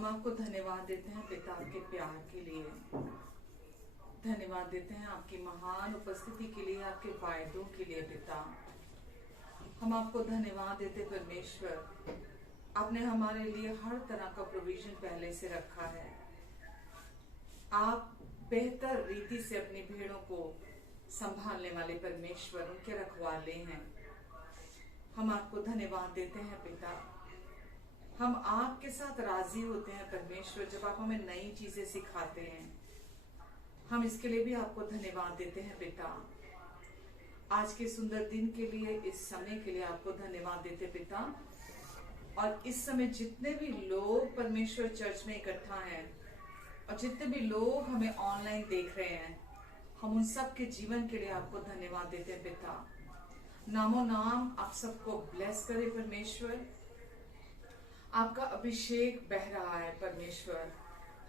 हम आपको धन्यवाद देते हैं पिता आपके प्यार के लिए। धन्यवाद देते हैं आपकी महान उपस्थिति के लिए, आपके वायदों के लिए पिता। हम आपको धन्यवाद देते परमेश्वर, आपने हमारे लिए हर तरह का प्रोविजन पहले से रखा है। आप बेहतर रीति से अपनी भेड़ों को संभालने वाले परमेश्वर, उनके रखवाले हैं। हम आपको धन्यवाद देते हैं पिता। हम आपके साथ राजी होते हैं परमेश्वर जब आप हमें नई चीजें सिखाते हैं। हम इसके लिए भी आपको धन्यवाद देते हैं पिता। आज के सुंदर दिन के लिए, इस समय के लिए आपको धन्यवाद देते पिता। और इस समय जितने भी लोग परमेश्वर चर्च में इकट्ठा हैं और जितने भी लोग हमें ऑनलाइन देख रहे हैं, हम उन सब के जीवन के लिए आपको धन्यवाद देते हैं पिता। नामो नाम आप सबको ब्लेस करे परमेश्वर। आपका अभिषेक बह रहा है परमेश्वर।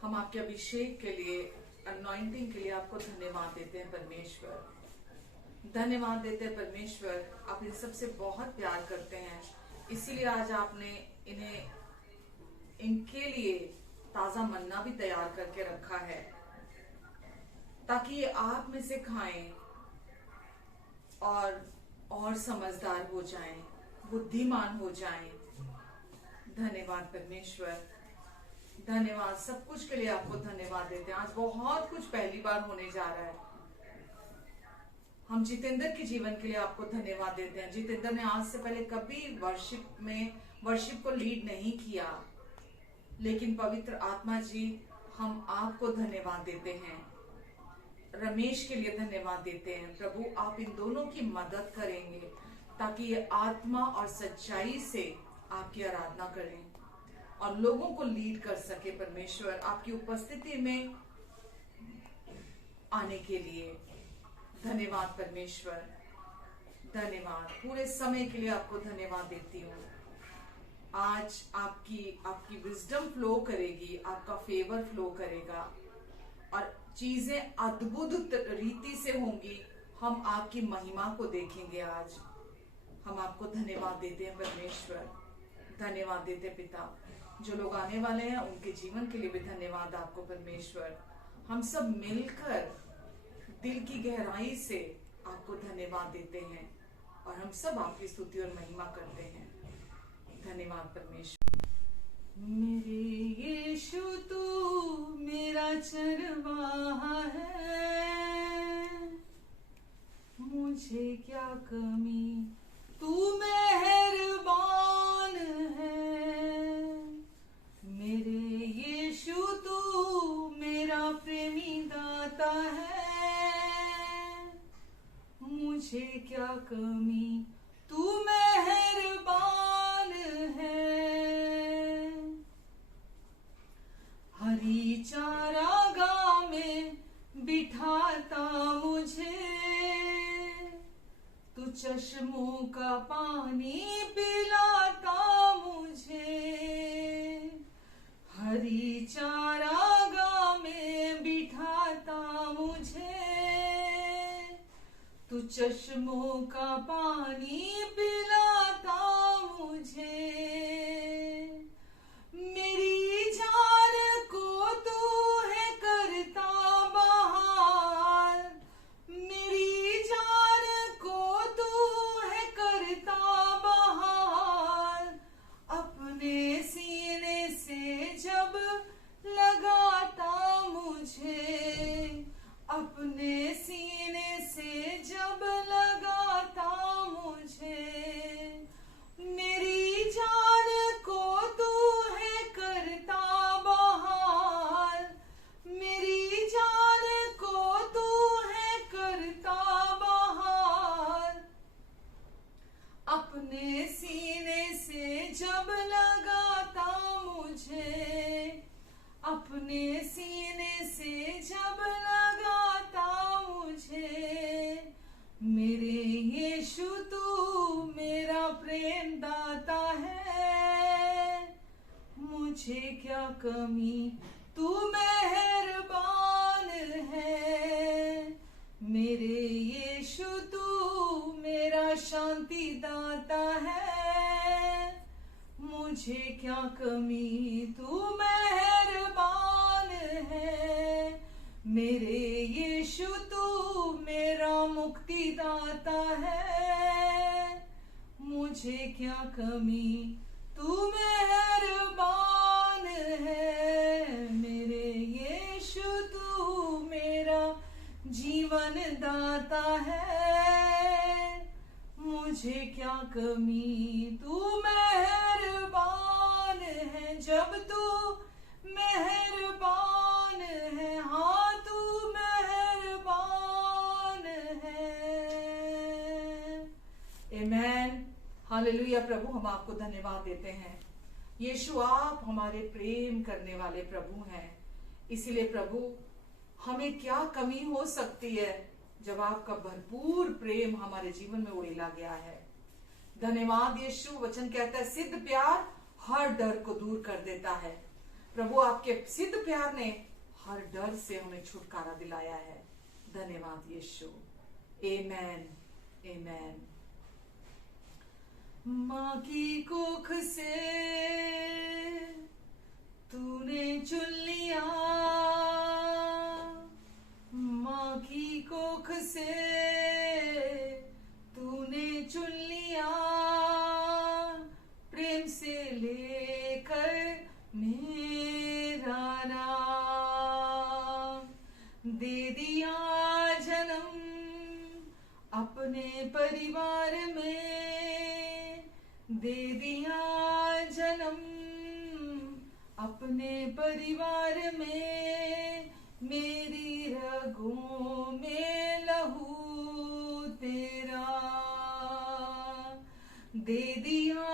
हम आपके अभिषेक के लिए, अनॉइंटिंग के लिए आपको धन्यवाद देते हैं परमेश्वर। धन्यवाद देते हैं परमेश्वर, आप इन सबसे बहुत प्यार करते हैं, इसीलिए आज आपने इनके लिए ताजा मन्ना भी तैयार करके रखा है ताकि ये आप में से खाएं और समझदार हो जाएं, बुद्धिमान हो जाएं। धन्यवाद परमेश्वर, धन्यवाद। सब कुछ के लिए आपको धन्यवाद देते हैं। आज बहुत कुछ पहली बार होने जा रहा है। हम जितेंद्र के जीवन के लिए आपको धन्यवाद देते हैं। जितेंद्र ने आज से पहले कभी वर्शिप को लीड नहीं किया, लेकिन पवित्र आत्मा जी, हम आपको धन्यवाद देते हैं। रमेश के लिए धन्यवाद देते हैं। प्रभु, आप इन दोनों की मदद करेंगे ताकि ये आत्मा और सच्चाई से आपकी आराधना करें और लोगों को लीड कर सके परमेश्वर, आपकी उपस्थिति में आने के लिए। धन्यवाद परमेश्वर, धन्यवाद। पूरे समय के लिए आपको धन्यवाद देती हूँ। आज आपकी विजडम फ्लो करेगी, आपका फेवर फ्लो करेगा और चीजें अद्भुत रीति से होंगी। हम आपकी महिमा को देखेंगे। आज हम आपको धन्यवाद देते हैं परमेश्वर, धन्यवाद देते पिता। जो लोग आने वाले हैं उनके जीवन के लिए भी धन्यवाद आपको परमेश्वर। हम सब मिलकर दिल की गहराई से आपको धन्यवाद देते हैं और हम सब आपकी स्तुति और महिमा करते हैं। धन्यवाद परमेश्वर। मेरे यीशु तू मेरा चरवाहा है, मुझे क्या कमी, तू मेहरबान है। मेरे यीशु तू मेरा प्रेमी दाता है, मुझे क्या कमी, तू मेहरबान है। हरी चारागाह में बिठाता मुझे, तू चश्मों का पानी पिलाता मुझे। हरी चारागाह में बिठाता मुझे, तू चश्मों का पानी पिलाता मुझे। मेरी जान को तू है करता बहार, मेरी जान को तू है करता बहार। अपने सीने से जब लगाता मुझे, अपने सीने से जब लगाता मुझे। मेरी जान को तू है करता बहार, मेरी जान को तू है करता बहार। अपने सीने से जब लगाता मुझे, अपने सीने से जब लगाता मुझे। मेरे यीशु तू मेरा प्रेम दाता है, मुझे क्या कमी, तू मेहरबान है। मेरे यीशु तू मेरा शांति दाता है, मुझे क्या कमी, तू मेहरबान मेरे यीशु तू मेरा मुक्तिदाता है, मुझे क्या कमी, तू मेहरबान है। मेरे यीशु तू मेरा जीवन दाता है, मुझे क्या कमी, तू मेहरबान है। जब तू मेहरबान है, हाँ तू मेहरबान है। आमेन, हालेलुया। प्रभु हम आपको धन्यवाद देते हैं। यीशु आप हमारे प्रेम करने वाले प्रभु हैं, इसीलिए प्रभु हमें क्या कमी हो सकती है जब आपका भरपूर प्रेम हमारे जीवन में उड़ेला गया है। धन्यवाद यीशु। वचन कहता है सिद्ध प्यार हर डर को दूर कर देता है। प्रभु आपके सिद्ध प्यार ने हर डर से हमें छुटकारा दिलाया है। धन्यवाद यीशु। आमेन, आमेन। माँ की कोख से तूने चुन लिया, माँ की कोख से तूने चुन लिया, प्रेम से लेकर मेरा नाम, दे दिया जन्म अपने परिवार में, दे दिया जन्म अपने परिवार में, मेरी रगों में लहू तेरा, दे दिया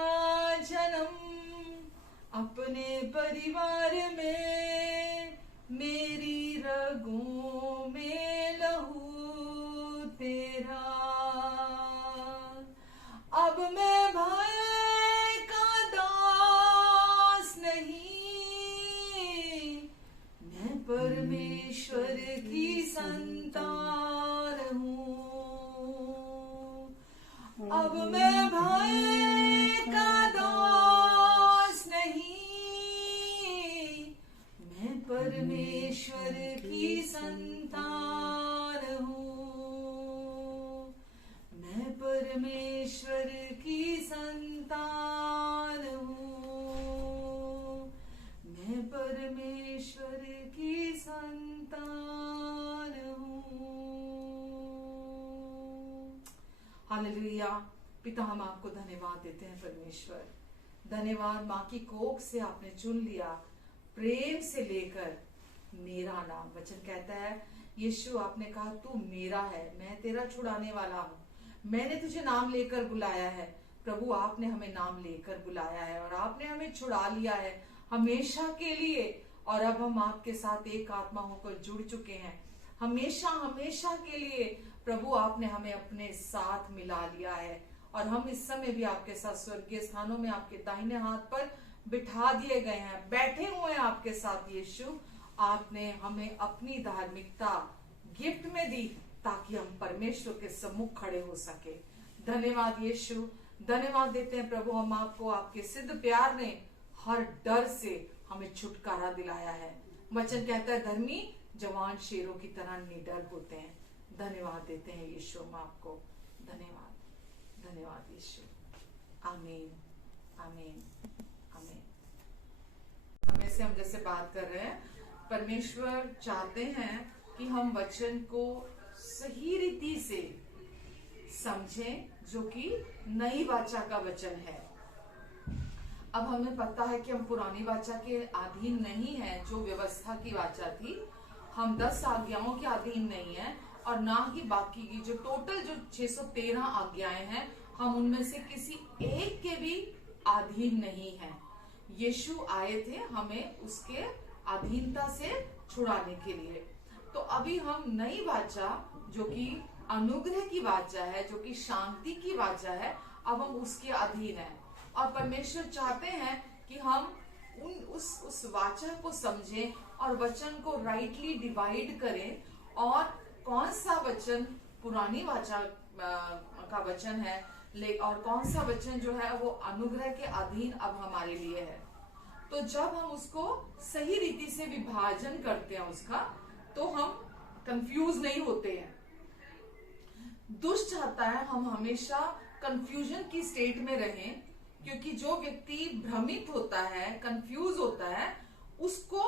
जन्म अपने परिवार में, मेरी रगों में लहू तेरा। अब मैं भय का दास नहीं, मैं परमेश्वर की संतान हूँ। अब मैं भय का दास नहीं, मैं परमेश्वर की संतान हूँ, मैं परमेश्वर की संतान हूँ, मैं परमेश्वर की संतान हूँ। हालेलुया। पिता हम आपको धन्यवाद देते हैं परमेश्वर। धन्यवाद, माँ की कोख से आपने चुन लिया, प्रेम से लेकर मेरा नाम। वचन कहता है यीशु आपने कहा तू मेरा है, मैं तेरा छुड़ाने वाला हूँ, मैंने तुझे नाम लेकर बुलाया है। प्रभु आपने हमें नाम लेकर बुलाया है और आपने हमें छुड़ा लिया है हमेशा के लिए, और अब हम आपके साथ एक आत्मा होकर जुड़ चुके हैं हमेशा हमेशा के लिए। प्रभु आपने हमें अपने साथ मिला लिया है और हम इस समय भी आपके साथ स्वर्गीय स्थानों में आपके दाहिने हाथ पर बिठा दिए गए हैं, बैठे हुए हैं आपके साथ। यीशु आपने हमें अपनी धार्मिकता गिफ्ट में दी ताकि हम परमेश्वर के सम्मुख खड़े हो सके। धन्यवाद यीशु, धन्यवाद देते हैं प्रभु। हम आपको आपके सिद्ध प्यार ने हर डर से हमें छुटकारा दिलाया है। वचन कहता है धर्मी जवान शेरों की तरह निडर होते हैं। धन्यवाद देते हैं यीशु, हम आपको धन्यवाद, धन्यवाद यीशु। आमीन, आमीन, आमीन। समय से हम जैसे बात कर रहे हैं, परमेश्वर चाहते हैं कि हम वचन को सही रीति से समझें, जो कि नई वाचा का वचन है। अब हमें पता है कि हम पुरानी वाचा के अधीन नहीं है, जो व्यवस्था की वाचा थी। हम 10 आज्ञाओं के अधीन नहीं है और ना ही बाकी की जो टोटल जो 613 आज्ञाएं हैं, हम उनमें से किसी एक के भी अधीन नहीं है। यीशु आए थे हमें उसके अधीनता से छुड़ाने के लिए। तो अभी हम नई वाचा जो कि अनुग्रह की वाचा है, जो कि शांति की वाचा है, अब हम उसके अधीन है। और परमेश्वर चाहते हैं कि हम उस वाचा को समझें और वचन को राइटली डिवाइड करें, और कौन सा वचन पुरानी वाचा का वचन है और कौन सा वचन जो है वो अनुग्रह के अधीन अब हमारे लिए है। तो जब हम उसको सही रीति से विभाजन करते हैं उसका, तो हम कंफ्यूज नहीं होते हैं। दुष्ट चाहता है हम हमेशा कंफ्यूजन की स्टेट में रहें, क्योंकि जो व्यक्ति भ्रमित होता है, कंफ्यूज होता है, उसको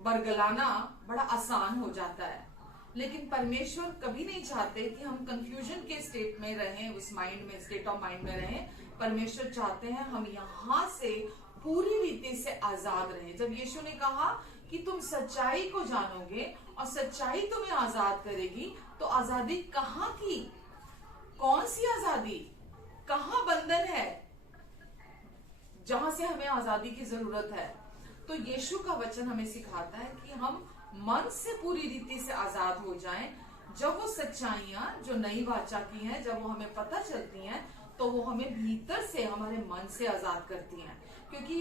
बरगलाना बड़ा आसान हो जाता है। लेकिन परमेश्वर कभी नहीं चाहते कि हम कंफ्यूजन के स्टेट में रहें, उस माइंड में, स्टेट ऑफ माइंड में रहें। परमेश्वर चाहते हैं हम यहां से पूरी रीति से आजाद रहें। जब यीशु ने कहा कि तुम सच्चाई को जानोगे और सच्चाई तुम्हें आजाद करेगी, तो आजादी कहाँ की, कौन सी आजादी, कहाँ बंधन है जहां से हमें आजादी की जरूरत है। तो यीशु का वचन हमें सिखाता है कि हम मन से पूरी रीति से आजाद हो जाएं। जब वो सच्चाइयां जो नई वाचा की हैं, जब वो हमें पता चलती हैं, तो वो हमें भीतर से, हमारे मन से आजाद करती हैं। क्योंकि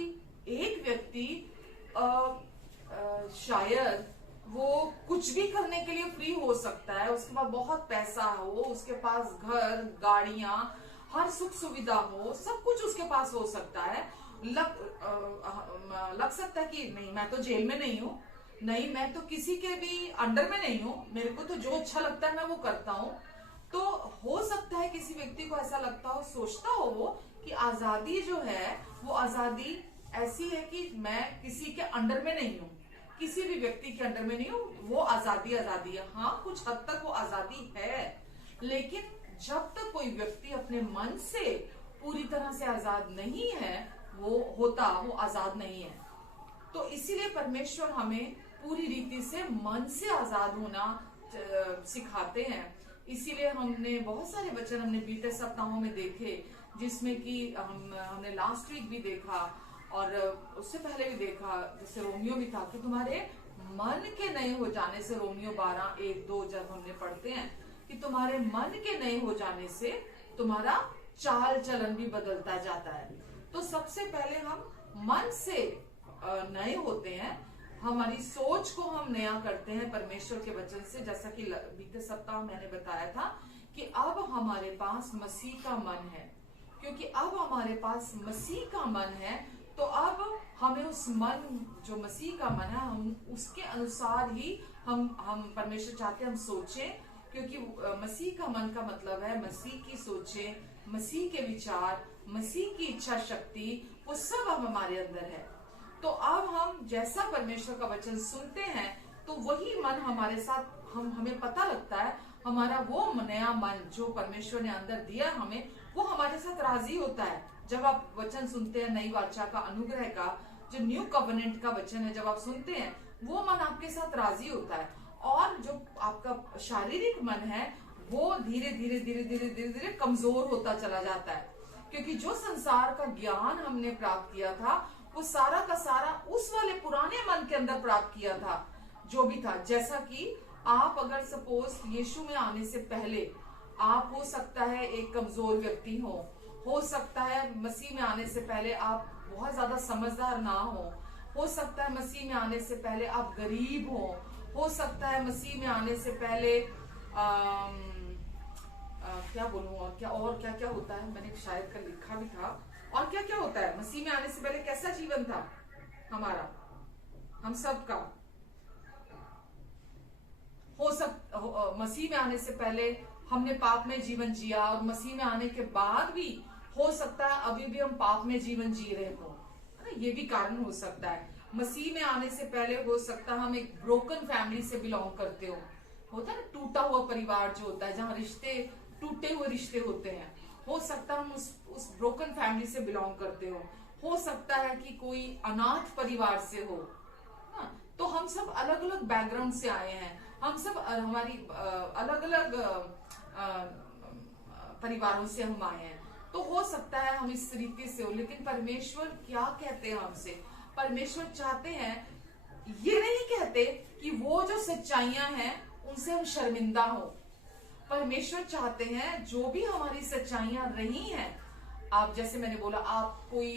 एक व्यक्ति शायद वो कुछ भी करने के लिए फ्री हो सकता है, उसके पास बहुत पैसा हो, उसके पास घर, गाड़ियां, हर सुख सुविधा हो, सब कुछ उसके पास हो सकता है। लग सकता है कि नहीं, मैं तो जेल में नहीं हूँ, नहीं मैं तो किसी के भी अंडर में नहीं हूँ, मेरे को तो जो अच्छा लगता है मैं वो करता हूँ। तो हो सकता है किसी व्यक्ति को ऐसा लगता हो, सोचता हो वो कि आजादी जो है वो आजादी ऐसी है कि मैं किसी के अंडर में नहीं हूँ, किसी भी व्यक्ति के अंडर में नहीं हूँ, वो आजादी आजादी है। हाँ, कुछ हद तक वो आजादी है, लेकिन जब तक कोई व्यक्ति अपने मन से पूरी तरह से आजाद नहीं है, वो आजाद नहीं है। तो इसीलिए परमेश्वर हमें पूरी रीति से मन से आजाद होना सिखाते हैं। इसीलिए हमने बहुत सारे वचन हमने बीते सप्ताहों में देखे, जिसमें कि हमने लास्ट वीक भी देखा और उससे पहले भी देखा, जैसे रोमियो भी था कि तुम्हारे मन के नए हो जाने से, रोमियो 12:1-2 जब हमने पढ़ते हैं कि तुम्हारे मन के नए हो जाने से तुम्हारा चाल चलन भी बदलता जाता है। तो सबसे पहले हम मन से नए होते हैं, हमारी सोच को हम नया करते हैं परमेश्वर के वचन से। जैसा कि बीते सप्ताह मैंने बताया था कि अब हमारे पास मसीह का मन है, क्योंकि अब हमारे पास मसीह का मन है, तो अब हमें उस मन, जो मसीह का मन है, हम उसके अनुसार ही हम परमेश्वर चाहते हैं हम सोचें, क्योंकि मसीह का मन का मतलब है मसीह की सोचें, मसीह के विचार, मसीह की इच्छा शक्ति, वो सब अब हमारे अंदर है। तो अब हम जैसा परमेश्वर का वचन सुनते हैं, तो वही मन हमारे साथ, हमें पता लगता है हमारा वो नया मन जो परमेश्वर ने अंदर दिया हमें, वो हमारे साथ राजी होता है। जब आप वचन सुनते हैं, नई वाचा का, अनुग्रह का, जो न्यू कवेनेंट का वचन है, जब आप सुनते हैं, वो मन आपके साथ राजी होता है। और जो आपका शारीरिक मन है, वो धीरे धीरे धीरे धीरे धीरे धीरे कमजोर होता चला जाता है, क्योंकि जो संसार का ज्ञान हमने प्राप्त किया था, वो सारा का सारा उस वाले पुराने मन के अंदर प्राप्त किया था, जो भी था। जैसा कि आप अगर सपोज यीशु में आने से पहले आप हो सकता है एक कमजोर व्यक्ति हो सकता है मसीह में आने से पहले आप बहुत ज्यादा समझदार ना हो सकता है मसीह में आने से पहले आप गरीब हो सकता है मसीह में आने से पहले क्या बोलूं, क्या होता है, मैंने शायद कल लिखा भी था, और क्या क्या होता है मसीह में आने से पहले, कैसा जीवन था हमारा, हम सबका। मसीह में आने से पहले हमने पाप में जीवन जिया, और मसीह में आने के बाद भी हो सकता है अभी भी हम पाप में जीवन जी रहे हो, है ना, ये भी कारण हो सकता है। मसीह में आने से पहले हो सकता है हम एक ब्रोकन फैमिली से बिलोंग करते होता है ना, टूटा हुआ परिवार जो होता है, जहाँ रिश्ते, टूटे हुए रिश्ते होते हैं, हो सकता है हम उस ब्रोकन फैमिली से बिलोंग करते हो सकता है कि कोई अनाथ परिवार से हो ना। तो हम सब अलग अलग बैकग्राउंड से आए हैं, हम सब हमारी अलग अलग परिवारों से हम आए हैं, तो हो सकता है हम इस रीति से हो। लेकिन परमेश्वर क्या कहते हैं हमसे, परमेश्वर चाहते हैं, ये नहीं कहते कि वो जो सच्चाइयां हैं उनसे हम शर्मिंदा हो। परमेश्वर चाहते हैं जो भी हमारी सच्चाइयां रही हैं, आप जैसे मैंने बोला, आप कोई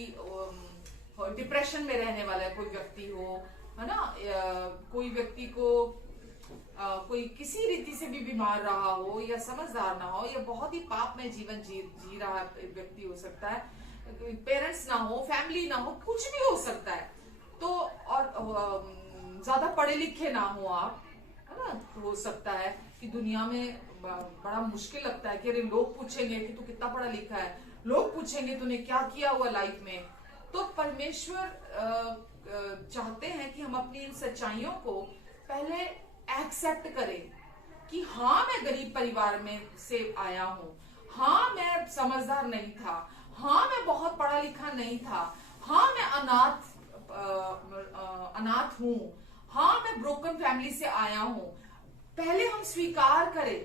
डिप्रेशन में रहने वाला है कोई व्यक्ति हो, है ना, कोई व्यक्ति को कोई किसी रीति से भी बीमार रहा हो, या समझदार ना हो, या बहुत ही पाप में जीवन जी रहा व्यक्ति हो सकता है, पेरेंट्स ना हो, फैमिली ना हो, कुछ भी हो सकता है। तो और ज्यादा पढ़े लिखे ना हो आप, है ना, ना, हो सकता है कि दुनिया में बड़ा मुश्किल लगता है कि अरे लोग पूछेंगे कि तू कितना पढ़ा लिखा है, लोग पूछेंगे तूने क्या किया हुआ लाइफ में। तो परमेश्वर चाहते हैं कि हम अपनी इन सच्चाइयों को पहले एक्सेप्ट करें कि हाँ, मैं गरीब परिवार में से आया हूँ, हाँ मैं समझदार नहीं था, हाँ मैं बहुत पढ़ा लिखा नहीं था, हाँ मैं अनाथ हूँ, हाँ मैं ब्रोकन फैमिली से आया हूँ। पहले हम स्वीकार करें,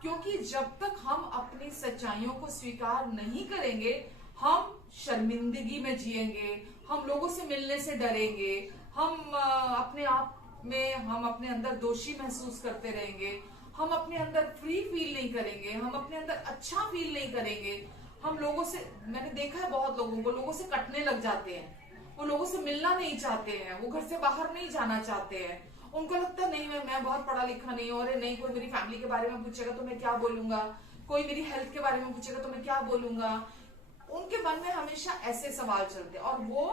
क्योंकि जब तक हम अपनी सच्चाइयों को स्वीकार नहीं करेंगे हम शर्मिंदगी में जिएंगे, हम लोगों से मिलने से डरेंगे, हम अपने आप में हम अपने अंदर दोषी महसूस करते रहेंगे, हम अपने अंदर फ्री फील नहीं करेंगे, हम अपने अंदर अच्छा फील नहीं करेंगे। हम लोगों से, मैंने देखा है बहुत लोगों को, लोगों से कटने लग जाते हैं, वो लोगों से मिलना नहीं चाहते हैं, वो घर से बाहर नहीं जाना चाहते हैं। उनको लगता नहीं मैं बहुत पढ़ा लिखा नहीं हूँ, अरे नहीं कोई मेरी फैमिली के बारे में पूछेगा तो मैं क्या बोलूंगा, कोई मेरी हेल्थ के बारे में पूछेगा तो मैं क्या बोलूंगा। उनके मन में हमेशा ऐसे सवाल चलते हैं और वो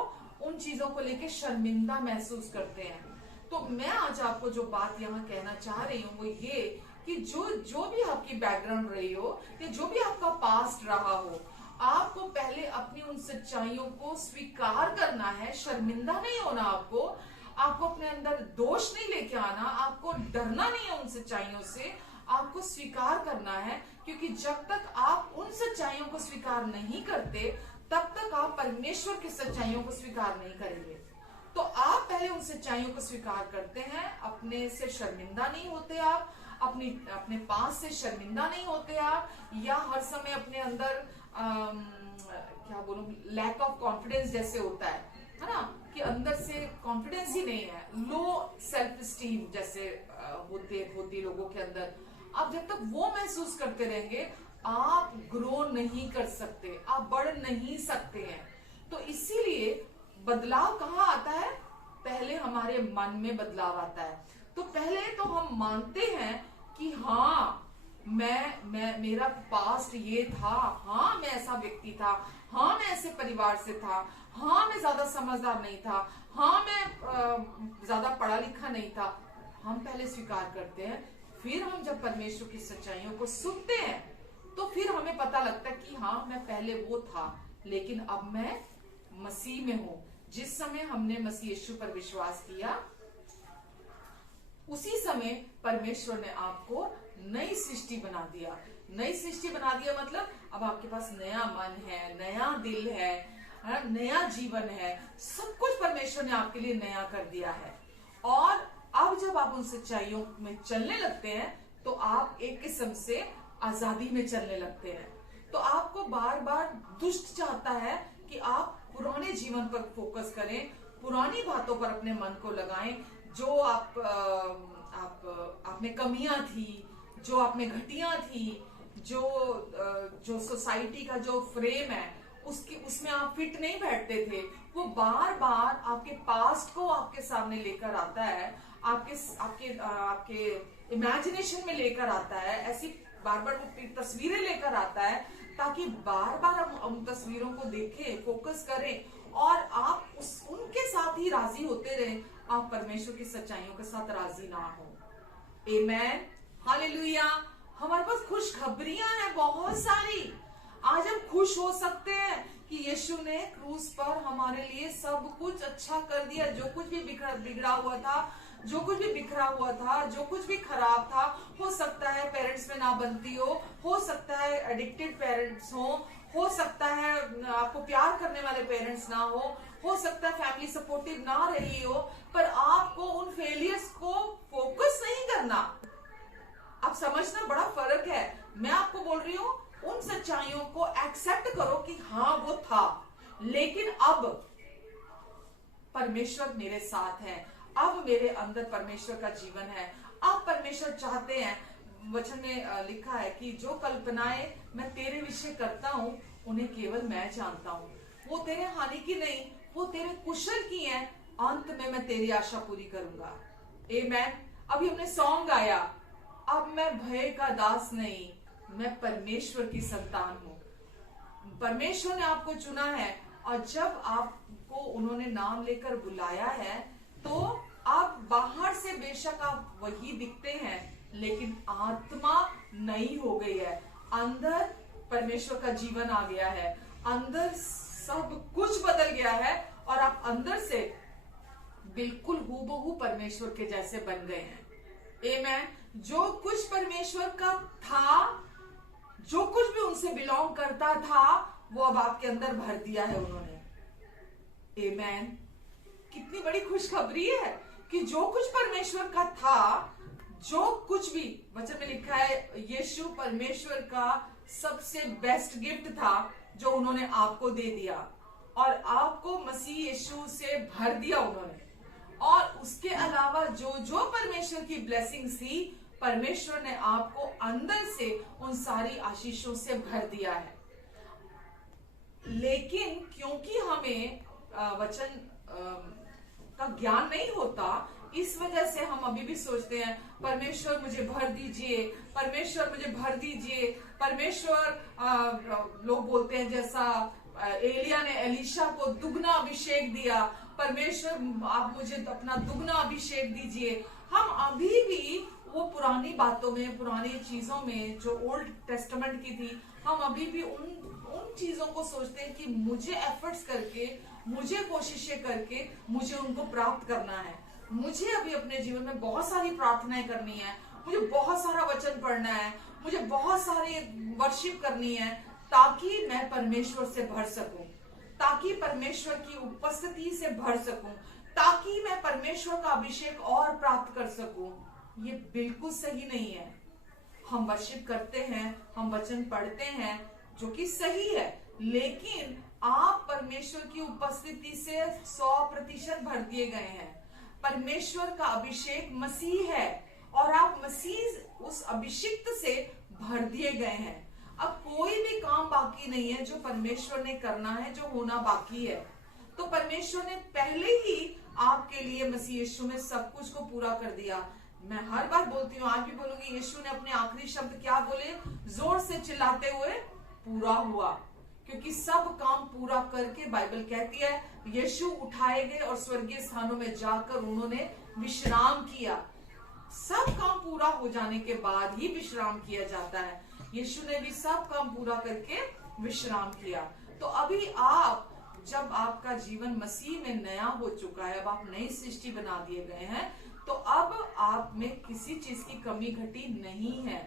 उन चीजों को लेके शर्मिंदा महसूस करते हैं। तो मैं आज आपको जो बात यहाँ कहना चाह रही हूँ वो ये कि जो भी आपकी बैकग्राउंड रही हो या जो भी आपका पास्ट रहा हो, आपको पहले अपनी उन सच्चाइयों को स्वीकार करना है। शर्मिंदा नहीं होना, आपको अपने अंदर दोष नहीं लेके आना, आपको डरना नहीं है उन सच्चाइयों से, आपको स्वीकार करना है। क्योंकि जब तक आप उन सच्चाइयों को स्वीकार नहीं करते तब तक आप परमेश्वर की सच्चाइयों को स्वीकार नहीं करेंगे। तो आप पहले उन सच्चाइयों को स्वीकार करते हैं, अपने से शर्मिंदा नहीं होते, आप अपने पास से शर्मिंदा नहीं होते आप, या हर समय अपने अंदर क्या बोलूं, लैक ऑफ कॉन्फिडेंस जैसे होता है ना, कि अंदर से कॉन्फिडेंस ही नहीं है, लो सेल्फ स्टीम जैसे होती लोगों के अंदर। आप जब तक वो महसूस करते रहेंगे आप ग्रो नहीं कर सकते, आप बढ़ नहीं सकते हैं। तो इसीलिए बदलाव कहाँ आता है? पहले हमारे मन में बदलाव आता है। तो पहले तो हम मानते हैं कि हाँ मेरा पास्ट ये था, हाँ मैं ऐसा व्यक्ति था, हाँ मैं ऐसे परिवार से था, हाँ मैं ज्यादा समझदार नहीं था, हाँ मैं ज्यादा पढ़ा लिखा नहीं था। हम पहले स्वीकार करते हैं, फिर हम जब परमेश्वर की सच्चाइयों को सुनते हैं तो फिर हमें पता लगता है कि हाँ मैं पहले वो था लेकिन अब मैं मसीह में हूं। जिस समय हमने मसीह यीशु पर विश्वास किया उसी समय परमेश्वर ने आपको नई सृष्टि बना दिया। नई सृष्टि बना दिया मतलब अब आपके पास नया मन है, नया दिल है, नया जीवन है, सब कुछ परमेश्वर ने आपके लिए नया कर दिया है। और अब जब आप उन सच्चाइयों में चलने लगते हैं तो आप एक किस्म से आजादी में चलने लगते हैं। तो आपको बार बार दुष्ट चाहता है कि आप पुराने जीवन पर फोकस करें, पुरानी बातों पर अपने मन को लगाएं, जो आप में कमियां थी, जो आप में घटियां थी, जो सोसाइटी का जो फ्रेम है उसमें आप फिट नहीं बैठते थे, वो बार बार आपके पास्ट को आपके सामने लेकर आता है, आपके इमेजिनेशन में लेकर आता है, ऐसी बार बार तस्वीरें लेकर आता है ताकि बार बार हम उन तस्वीरों को देखें, फोकस करें और आप उनके साथ ही राजी होते रहे, आप परमेश्वर की सच्चाइयों के साथ राजी ना हो। आमेन, हालेलुया। हमारे पास खुशखबरियां हैं बहुत सारी। आज हम खुश हो सकते हैं कि यीशु ने क्रूस पर हमारे लिए सब कुछ अच्छा कर दिया। जो कुछ भी बिगड़ा हुआ था, जो कुछ भी बिखरा हुआ था, जो कुछ भी खराब था, हो सकता है पेरेंट्स में ना बनती हो सकता है एडिक्टेड पेरेंट्स हो सकता है आपको प्यार करने वाले पेरेंट्स ना हो सकता है फैमिली सपोर्टिव ना रही हो, पर आपको उन फेलियर्स को फोकस नहीं करना। आप समझना बड़ा फर्क है। मैं आपको बोल रही हूँ उन सच्चाइयों को एक्सेप्ट करो कि हाँ वो था, लेकिन अब परमेश्वर मेरे साथ है, अब मेरे अंदर परमेश्वर का जीवन है। अब परमेश्वर चाहते हैं, वचन में लिखा है कि जो कल्पनाएं मैं तेरे विषय करता हूँ उन्हें केवल मैं जानता हूँ, वो तेरे हानि की नहीं, वो तेरे कुशल की है, अंत में मैं तेरी आशा पूरी करूंगा। आमेन। अभी हमने सॉन्ग गाया, अब मैं भय का दास नहीं, मैं परमेश्वर की संतान हूँ। परमेश्वर ने आपको चुना है और जब आपको उन्होंने नाम लेकर बुलाया है तो आप बाहर से बेशक आप वही दिखते हैं, लेकिन आत्मा नई हो गई है, अंदर परमेश्वर का जीवन आ गया है, अंदर सब कुछ बदल गया है और आप अंदर से बिल्कुल हूबहू परमेश्वर के जैसे बन गए हैं। आमेन। जो कुछ परमेश्वर का था, जो कुछ भी उनसे बिलोंग करता था, वो अब आपके अंदर भर दिया है उन्होंने। आमेन। कितनी बड़ी खुशखबरी है कि जो कुछ परमेश्वर का था, जो कुछ भी वचन में लिखा है, यीशु परमेश्वर का सबसे बेस्ट गिफ्ट था जो उन्होंने आपको दे दिया और आपको मसीह यीशु से भर दिया उन्होंने। और उसके अलावा जो जो परमेश्वर की ब्लेसिंग्स थी, परमेश्वर ने आपको अंदर से उन सारी आशीषों से भर दिया है। लेकिन क्योंकि हमें वचन का ज्ञान नहीं होता, इस वजह से हम अभी भी सोचते हैं परमेश्वर मुझे भर दीजिए, परमेश्वर मुझे भर दीजिए, परमेश्वर लोग बोलते हैं जैसा एलिया ने एलीशा को दुगना अभिषेक दिया, परमेश्वर आप मुझे अपना दुगना अभिषेक दीजिए। हम अभी भी वो पुरानी बातों में, पुरानी चीजों में जो ओल्ड टेस्टामेंट की थी, हम अभी भी उन चीजों को सोचते हैं कि मुझे एफर्ट्स करके, मुझे कोशिशें करके मुझे उनको प्राप्त करना है। मुझे अभी अपने जीवन में बहुत सारी प्रार्थनाएं करनी है, मुझे बहुत सारा वचन पढ़ना है, मुझे बहुत सारी वर्शिप करनी है, ताकि मैं परमेश्वर से भर सकूं, ताकि परमेश्वर की उपस्थिति से भर सकूं, ताकि मैं परमेश्वर का अभिषेक और प्राप्त कर सकूं। ये बिल्कुल सही नहीं है। हम वर्शिप करते हैं, हम वचन पढ़ते हैं, जो कि सही है, लेकिन आप परमेश्वर की उपस्थिति से 100% भर दिए गए हैं। परमेश्वर का अभिषेक मसीह है और आप मसीह उस अभिषिक्त से भर दिए गए हैं। अब कोई भी काम बाकी नहीं है जो परमेश्वर ने करना है, जो होना बाकी है। तो परमेश्वर ने पहले ही आपके लिए मसीह यीशु में सब कुछ को पूरा कर दिया। मैं हर बार बोलती हूँ, आज भी बोलूंगी, यीशु ने अपने आखिरी शब्द क्या बोले? जोर से चिल्लाते हुए, पूरा हुआ। क्योंकि सब काम पूरा करके बाइबल कहती है यीशु उठाए गए और स्वर्गीय स्थानों में जाकर उन्होंने विश्राम किया। सब काम पूरा हो जाने के बाद ही विश्राम किया जाता है। यीशु ने भी सब काम पूरा करके विश्राम किया। तो अभी आप, जब आपका जीवन मसीह में नया हो चुका है, अब आप नई सृष्टि बना दिए गए हैं, तो अब आप में किसी चीज की कमी घटी नहीं है।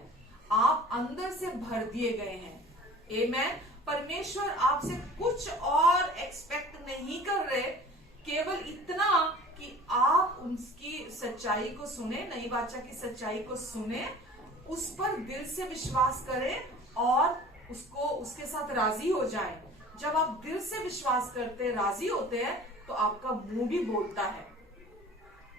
आप अंदर से भर दिए गए हैं। आमेन। परमेश्वर आपसे कुछ और एक्सपेक्ट नहीं कर रहे, केवल इतना कि आप उसकी सच्चाई को सुने, नई वाचा की सच्चाई को सुने, उस पर दिल से विश्वास करें और उसको, उसके साथ राजी हो जाएं। जब आप दिल से विश्वास करते, राजी होते हैं, तो आपका मुंह भी बोलता है।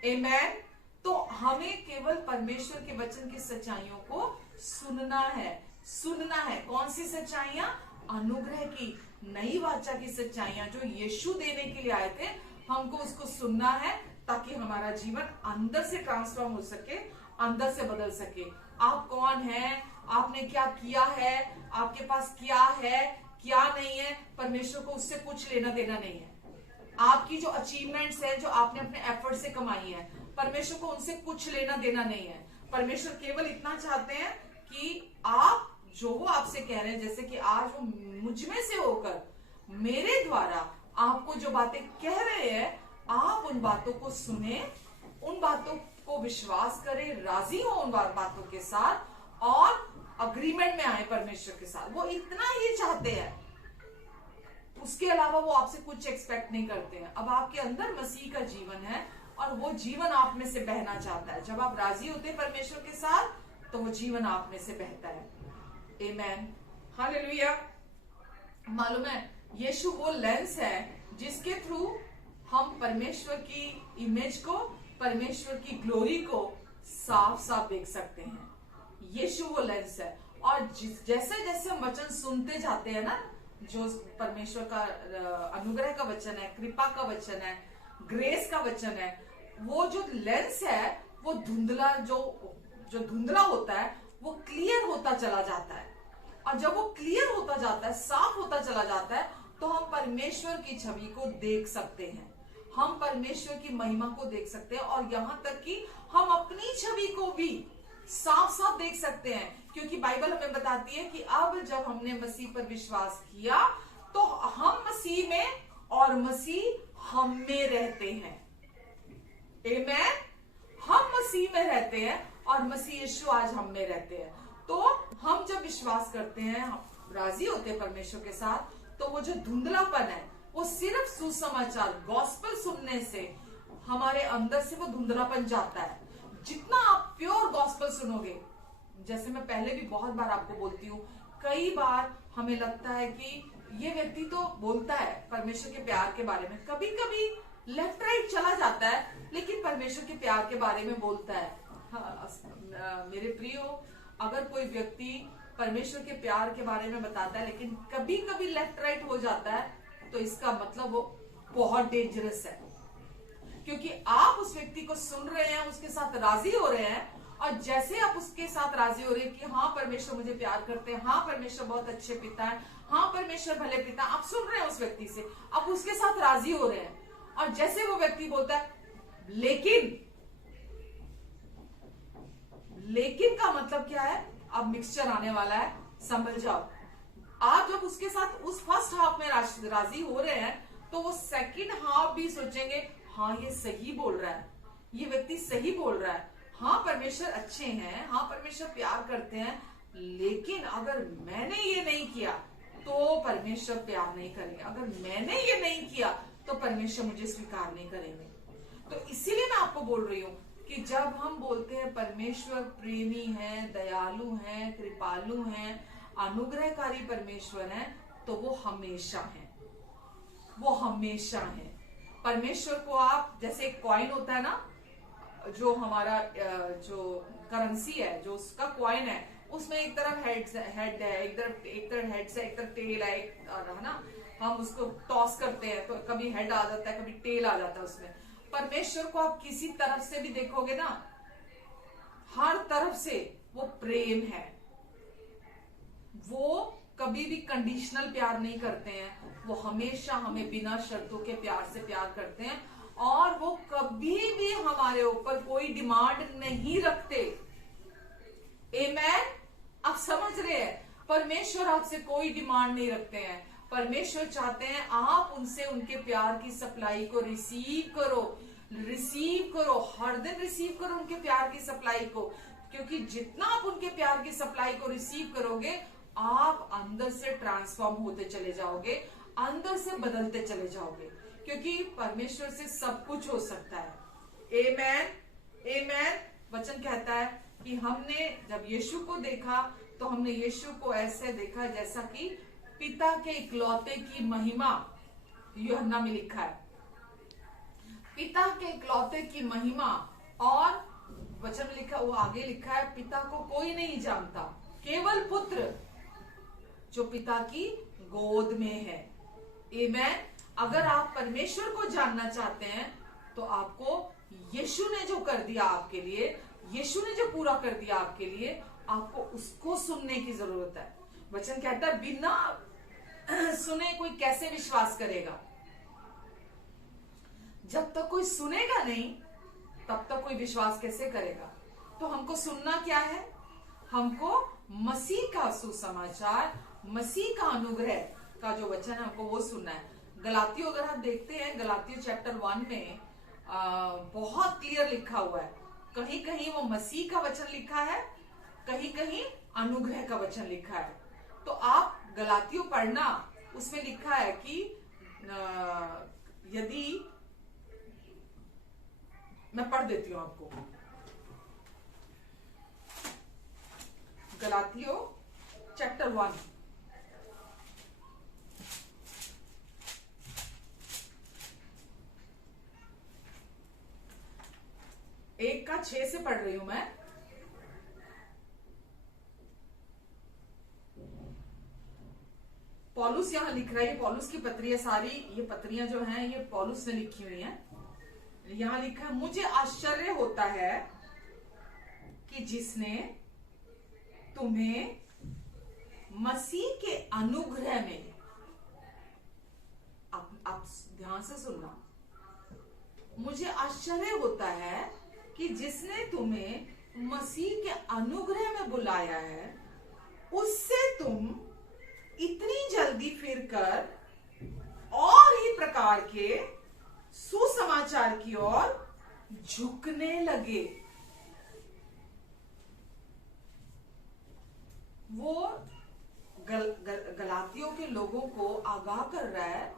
आमेन। तो हमें केवल परमेश्वर के वचन की सच्चाइयों को सुनना है। सुनना है कौन सी सच्चाइयां? अनुग्रह की, नई वाचा की सच्चाइयां जो यीशु देने के लिए आए थे, हमको उसको सुनना है ताकि हमारा जीवन अंदर से ट्रांसफॉर्म हो सके, अंदर से बदल सके। आप कौन हैं, आपने क्या किया है, आपके पास क्या है, क्या नहीं है, परमेश्वर को उससे कुछ लेना देना नहीं है। आपकी जो अचीवमेंट्स है, जो आपने अपने एफर्ट से कमाई है, परमेश्वर को उनसे कुछ लेना देना नहीं है। परमेश्वर केवल इतना चाहते हैं कि आप जो वो आपसे कह रहे हैं, जैसे कि आज वो मुझ में से होकर मेरे द्वारा आपको जो बातें कह रहे हैं, आप उन बातों को सुने, उन बातों को विश्वास करें, राजी हो उन बातों के साथ और अग्रीमेंट में आए परमेश्वर के साथ। वो इतना ही चाहते हैं, उसके अलावा वो आपसे कुछ एक्सपेक्ट नहीं करते हैं। अब आपके अंदर मसीह का जीवन है और वो जीवन आप में से बहना चाहता है। जब आप राजी होते हैं परमेश्वर के साथ, तो वो जीवन आप में से बहता है। आमेन। हालेलुया। मालूम है, यीशु वो लेंस है जिसके थ्रू हम परमेश्वर की इमेज को, परमेश्वर की ग्लोरी को साफ साफ देख सकते हैं। यीशु वो लेंस है। और जैसे जैसे हम वचन सुनते जाते हैं ना, जो परमेश्वर का अनुग्रह का वचन है, कृपा का वचन है, ग्रेस का वचन है, वो जो लेंस है वो धुंधला, जो धुंधला होता है वो क्लियर होता चला जाता है। और जब वो क्लियर होता जाता है, साफ होता चला जाता है, तो हम परमेश्वर की छवि को देख सकते हैं। हम परमेश्वर की महिमा को देख सकते हैं, और यहां तक कि हम अपनी छवि को भी साफ साफ देख सकते हैं, क्योंकि बाइबल हमें बताती है कि अब जब हमने मसीह पर विश्वास किया तो हम मसीह में और मसीह हम में रहते हैं। आमेन। हम मसीह में रहते हैं और मसीह यीशु आज हम में रहते हैं। तो हम जब विश्वास करते हैं, हम राजी होते हैं परमेश्वर के साथ, तो वो जो धुंधलापन है वो सिर्फ सुसमाचार गॉस्पेल सुनने से हमारे अंदर से वो धुंधलापन जाता है। जितना आप प्योर गॉस्पेल सुनोगे, जैसे मैं पहले भी बहुत बार आपको बोलती हूँ, कई बार हमें लगता है कि ये व्यक्ति तो बोलता है परमेश्वर के प्यार के बारे में, कभी कभी लेफ्ट राइट चला जाता है, लेकिन परमेश्वर के प्यार के बारे में बोलता है। मेरे प्रियो, अगर कोई व्यक्ति परमेश्वर के प्यार के बारे में बताता है लेकिन कभी कभी लेफ्ट राइट हो जाता है, तो इसका मतलब वो बहुत डेंजरस है, क्योंकि आप उस व्यक्ति को सुन रहे हैं, उसके साथ राजी हो रहे हैं, और जैसे आप उसके साथ राजी हो रहे हैं कि हाँ परमेश्वर मुझे प्यार करते हैं, हाँ परमेश्वर बहुत अच्छे पिता है, हाँ परमेश्वर भले पिता, आप सुन रहे हैं उस व्यक्ति से, आप उसके साथ राजी हो रहे हैं, और जैसे वो व्यक्ति बोलता है लेकिन का मतलब क्या है, अब मिक्सचर आने वाला है, संभल जाओ। आप जब उसके साथ उस फर्स्ट हाफ में राजी हो रहे हैं, तो वो सेकंड हाफ भी सोचेंगे हाँ ये सही बोल रहा है, ये व्यक्ति सही बोल रहा है, हाँ परमेश्वर अच्छे हैं, हाँ परमेश्वर प्यार करते हैं, लेकिन अगर मैंने ये नहीं किया तो परमेश्वर प्यार नहीं करेंगे, अगर मैंने ये नहीं किया तो परमेश्वर मुझे स्वीकार नहीं करेंगे। तो इसीलिए मैं आपको बोल रही हूं कि जब हम बोलते हैं परमेश्वर प्रेमी है, दयालु है, कृपालु है, अनुग्रहकारी परमेश्वर है, तो वो हमेशा है, वो हमेशा है। परमेश्वर को आप, जैसे एक कॉइन होता है ना, जो हमारा जो करेंसी है, जो उसका कॉइन है, उसमें एक तरफ हेड है, एक तरफ हेड से, एक तरफ टेल है ना, हम उसको टॉस करते हैं तो कभी हेड आ जाता है, कभी टेल आ जाता है उसमें। परमेश्वर को आप किसी तरफ से भी देखोगे ना, हर तरफ से वो प्रेम है, वो कभी भी कंडीशनल प्यार नहीं करते हैं, वो हमेशा हमें बिना शर्तों के प्यार से प्यार करते हैं, और वो कभी भी हमारे ऊपर कोई डिमांड नहीं रखते। आमेन। आप समझ रहे हैं, परमेश्वर आपसे कोई डिमांड नहीं रखते हैं, परमेश्वर चाहते हैं आप उनसे उनके प्यार की सप्लाई को रिसीव करो, हर दिन रिसीव करो उनके प्यार की सप्लाई को, क्योंकि जितना आप उनके प्यार की सप्लाई को रिसीव करोगे, आप अंदर से ट्रांसफॉर्म होते चले जाओगे, अंदर से बदलते चले जाओगे, क्योंकि परमेश्वर से सब कुछ हो सकता है। आमेन, आमेन। वचन कहता है कि हमने जब यीशु को देखा तो हमने यीशु को ऐसे देखा जैसा कि पिता के इकलौते की महिमा, यूहन्ना में लिखा है, पिता के इकलौते की महिमा, और वचन में लिखा, वो आगे लिखा है, पिता को कोई नहीं जानता, केवल पुत्र जो पिता की गोद में है। आमेन। अगर आप परमेश्वर को जानना चाहते हैं तो आपको यीशु ने जो कर दिया आपके लिए, यीशु ने जो पूरा कर दिया आपके लिए, आपको उसको सुनने की जरूरत है। वचन कहता है बिना सुने कोई कैसे विश्वास करेगा। जब तक कोई सुनेगा नहीं तब तक कोई विश्वास कैसे करेगा। तो हमको सुनना क्या है, हमको मसीह का सुसमाचार, मसीह का अनुग्रह का जो वचन है हमको वो सुनना है। गलातियों, अगर आप देखते हैं गलातियों चैप्टर 1 में बहुत क्लियर लिखा हुआ है, कहीं कहीं वो मसीह का वचन लिखा है, कहीं कहीं अनुग्रह का वचन लिखा है। तो आप गलातियों पढ़ना, उसमें लिखा है कि यदि, मैं पढ़ देती हूं आपको, गलातियों चैप्टर 1 1 का 6 से पढ़ रही हूं मैं। पौलुस यहां लिख रहा है, ये पौलुस की पत्री है सारी, ये पत्रियां जो हैं ये पौलुस ने लिखी हुई हैं। यहां लिखा है, मुझे आश्चर्य होता है कि जिसने तुम्हें मसीह के अनुग्रह में, आप ध्यान से सुनना, मुझे आश्चर्य होता है कि जिसने तुम्हें मसीह के अनुग्रह में बुलाया है, उससे तुम इतनी जल्दी फिरकर और ही प्रकार के सुसमाचार की ओर झुकने लगे। वो गलातियों के लोगों को आगाह कर रहा है,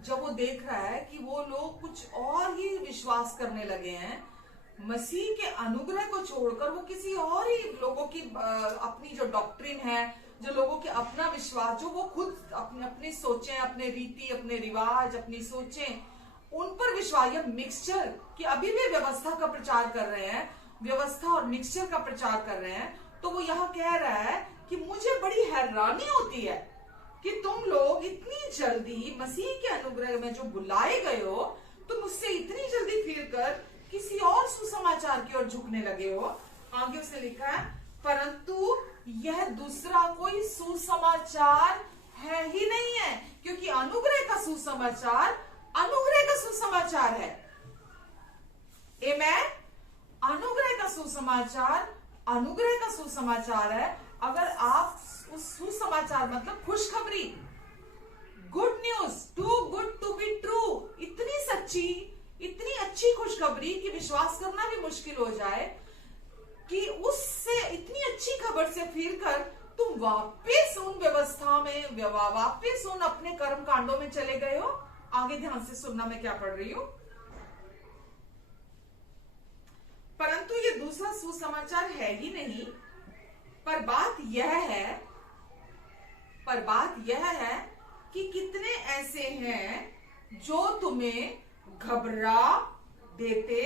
जब वो देख रहा है कि वो लोग कुछ और ही विश्वास करने लगे हैं, मसीह के अनुग्रह को छोड़कर वो किसी और ही लोगों की अपनी जो डॉक्ट्रिन है, जो लोगों के अपना विश्वास, जो वो खुद अपनी सोचें, अपने रीति, अपने रिवाज, अपनी सोचें, उन पर विश्वास, या मिक्सचर कि अभी भी व्यवस्था का प्रचार कर रहे हैं, व्यवस्था और मिक्सचर का प्रचार कर रहे हैं। तो वो यहाँ कह रहा है कि मुझे बड़ी हैरानी होती है कि तुम लोग इतनी जल्दी मसीह के अनुग्रह में जो बुलाए गए हो, तुम उससे इतनी जल्दी फिरकर किसी और सुसमाचार की ओर झुकने लगे हो। आगे उसने लिखा है, परंतु यह दूसरा कोई सुसमाचार है ही नहीं है, क्योंकि अनुग्रह का सुसमाचार अनुग्रह का सुसमाचार है। आमेन। अनुग्रह का सुसमाचार अनुग्रह का सुसमाचार है। अगर आप उस सुसमाचार मतलब खुशखबरी, good news, too good to be true, इतनी सच्ची, इतनी अच्छी खुशखबरी कि विश्वास करना भी मुश्किल हो जाए, कि उससे इतनी अच्छी खबर से फिरकर तुम वापस उन व्यवस्था में, वापस उन अपने कर्म कांडों में चले गए हो। आगे ध्यान से सुनना, मैं क्या पढ़ रही हूं। परंतु ये दूसरा सुसमाचार है ही नहीं, पर बात यह है कि कितने ऐसे हैं जो तुम्हें घबरा देते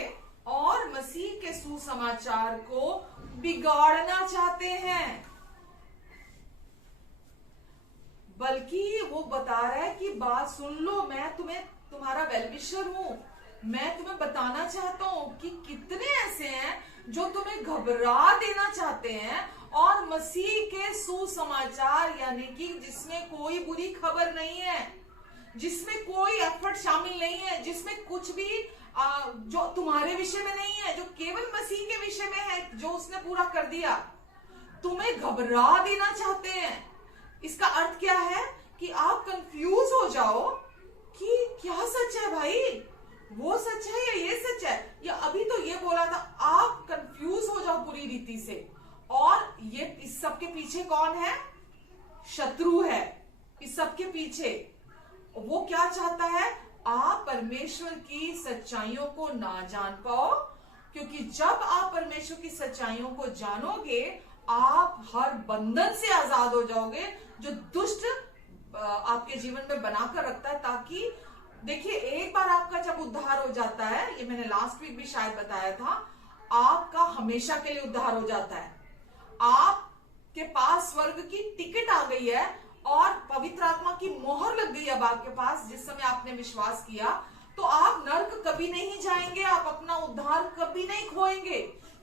और मसीह के सुसमाचार को बिगाड़ना चाहते हैं। बल्कि वो बता रहा है कि बात सुन लो, मैं तुम्हारा वेलविशर हूं, मैं तुम्हें बताना चाहता हूं कि कितने ऐसे हैं जो तुम्हें घबरा देना चाहते हैं, और मसीह के सुसमाचार यानी कि जिसमें कोई बुरी खबर नहीं है, जिसमें कोई एफर्ट शामिल नहीं है, जिसमें कुछ भी जो तुम्हारे विषय में नहीं है, जो केवल मसीह के विषय में है, जो उसने पूरा कर दिया, तुम्हें घबरा देना चाहते हैं। इसका अर्थ क्या है कि आप कंफ्यूज हो जाओ कि क्या सच है भाई, वो सच है या ये सच है, या अभी तो ये बोला था। आप कंफ्यूज हो जाओ पूरी रीति से। और ये इस सब के पीछे कौन है? शत्रु है इस सब के पीछे। वो क्या चाहता है? आप परमेश्वर की सच्चाइयों को ना जान पाओ, क्योंकि जब आप परमेश्वर की सच्चाइयों को जानोगे, आप हर बंधन से आजाद हो जाओगे जो दुष्ट आपके जीवन में बनाकर रखता है। ताकि देखिए, एक बार आपका जब उद्धार हो जाता है, ये मैंने लास्ट वीक भी शायद बताया था, आपका हमेशा के लिए उद्धार हो जाता है। आपके पास स्वर्ग की टिकट आ गई है और पवित्र आत्मा की मोहर लग गई अब आपके पास, जिस समय आपने विश्वास किया। तो आप नर्क कभी नहीं जाएंगे, आप अपना उद्धार कभी नहीं खोएंगे।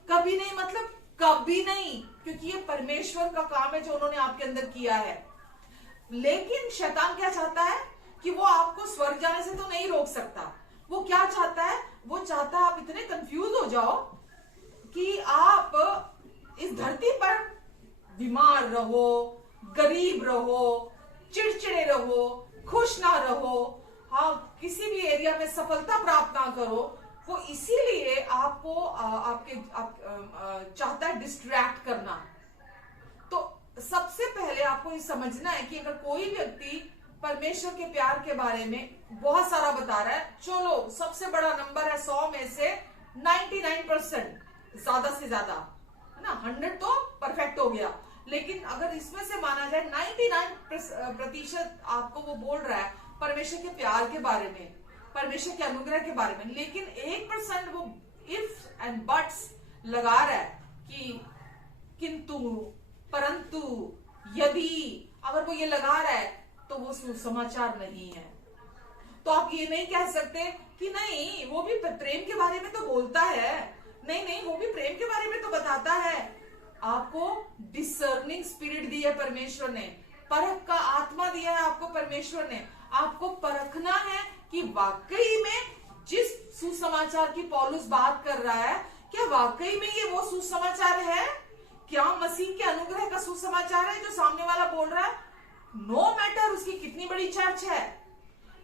कभी नहीं मतलब कभी नहीं, क्योंकि ये परमेश्वर का काम है जो उन्होंने आपके अंदर किया है। लेकिन शैतान क्या चाहता है कि वो आपको स्वर्ग जाने से तो नहीं रोक सकता। वो क्या चाहता है? वो चाहता है आप इतने कंफ्यूज हो जाओ कि आप इस धरती पर बीमार रहो, गरीब रहो, चिड़चिड़े रहो, खुश ना रहो, हाँ, किसी भी एरिया में सफलता प्राप्त ना करो। वो इसीलिए आपको चाहता है डिस्ट्रैक्ट करना। तो सबसे पहले आपको ये समझना है कि अगर कोई व्यक्ति परमेश्वर के प्यार के बारे में बहुत सारा बता रहा है, चलो सबसे बड़ा नंबर है 100 में से 99%, ज्यादा से ज्यादा है ना, 100 तो परफेक्ट हो गया। लेकिन अगर इसमें से माना जाए 99% आपको वो बोल रहा है परमेश्वर के प्यार के बारे में, परमेश्वर के अनुग्रह के बारे में, लेकिन 1% वो इफ एंड बट्स लगा रहा है कि किंतु, परंतु, यदि, अगर वो ये लगा रहा है तो वो सुसमाचार नहीं है। तो आप ये नहीं कह सकते कि नहीं वो भी प्रेम के बारे में तो बोलता है, नहीं वो भी प्रेम के बारे में तो बताता है। आपको डिसर्निंग स्पिरिट दी है परमेश्वर ने, परख का आत्मा दिया है आपको परमेश्वर ने। आपको परखना है कि वाकई में जिस सुसमाचार की पौलुस बात कर रहा है, क्या वाकई में ये वो सुसमाचार है? क्या मसीह के अनुग्रह का सुसमाचार है जो सामने वाला बोल रहा है? नो मैटर उसकी कितनी बड़ी चर्च है,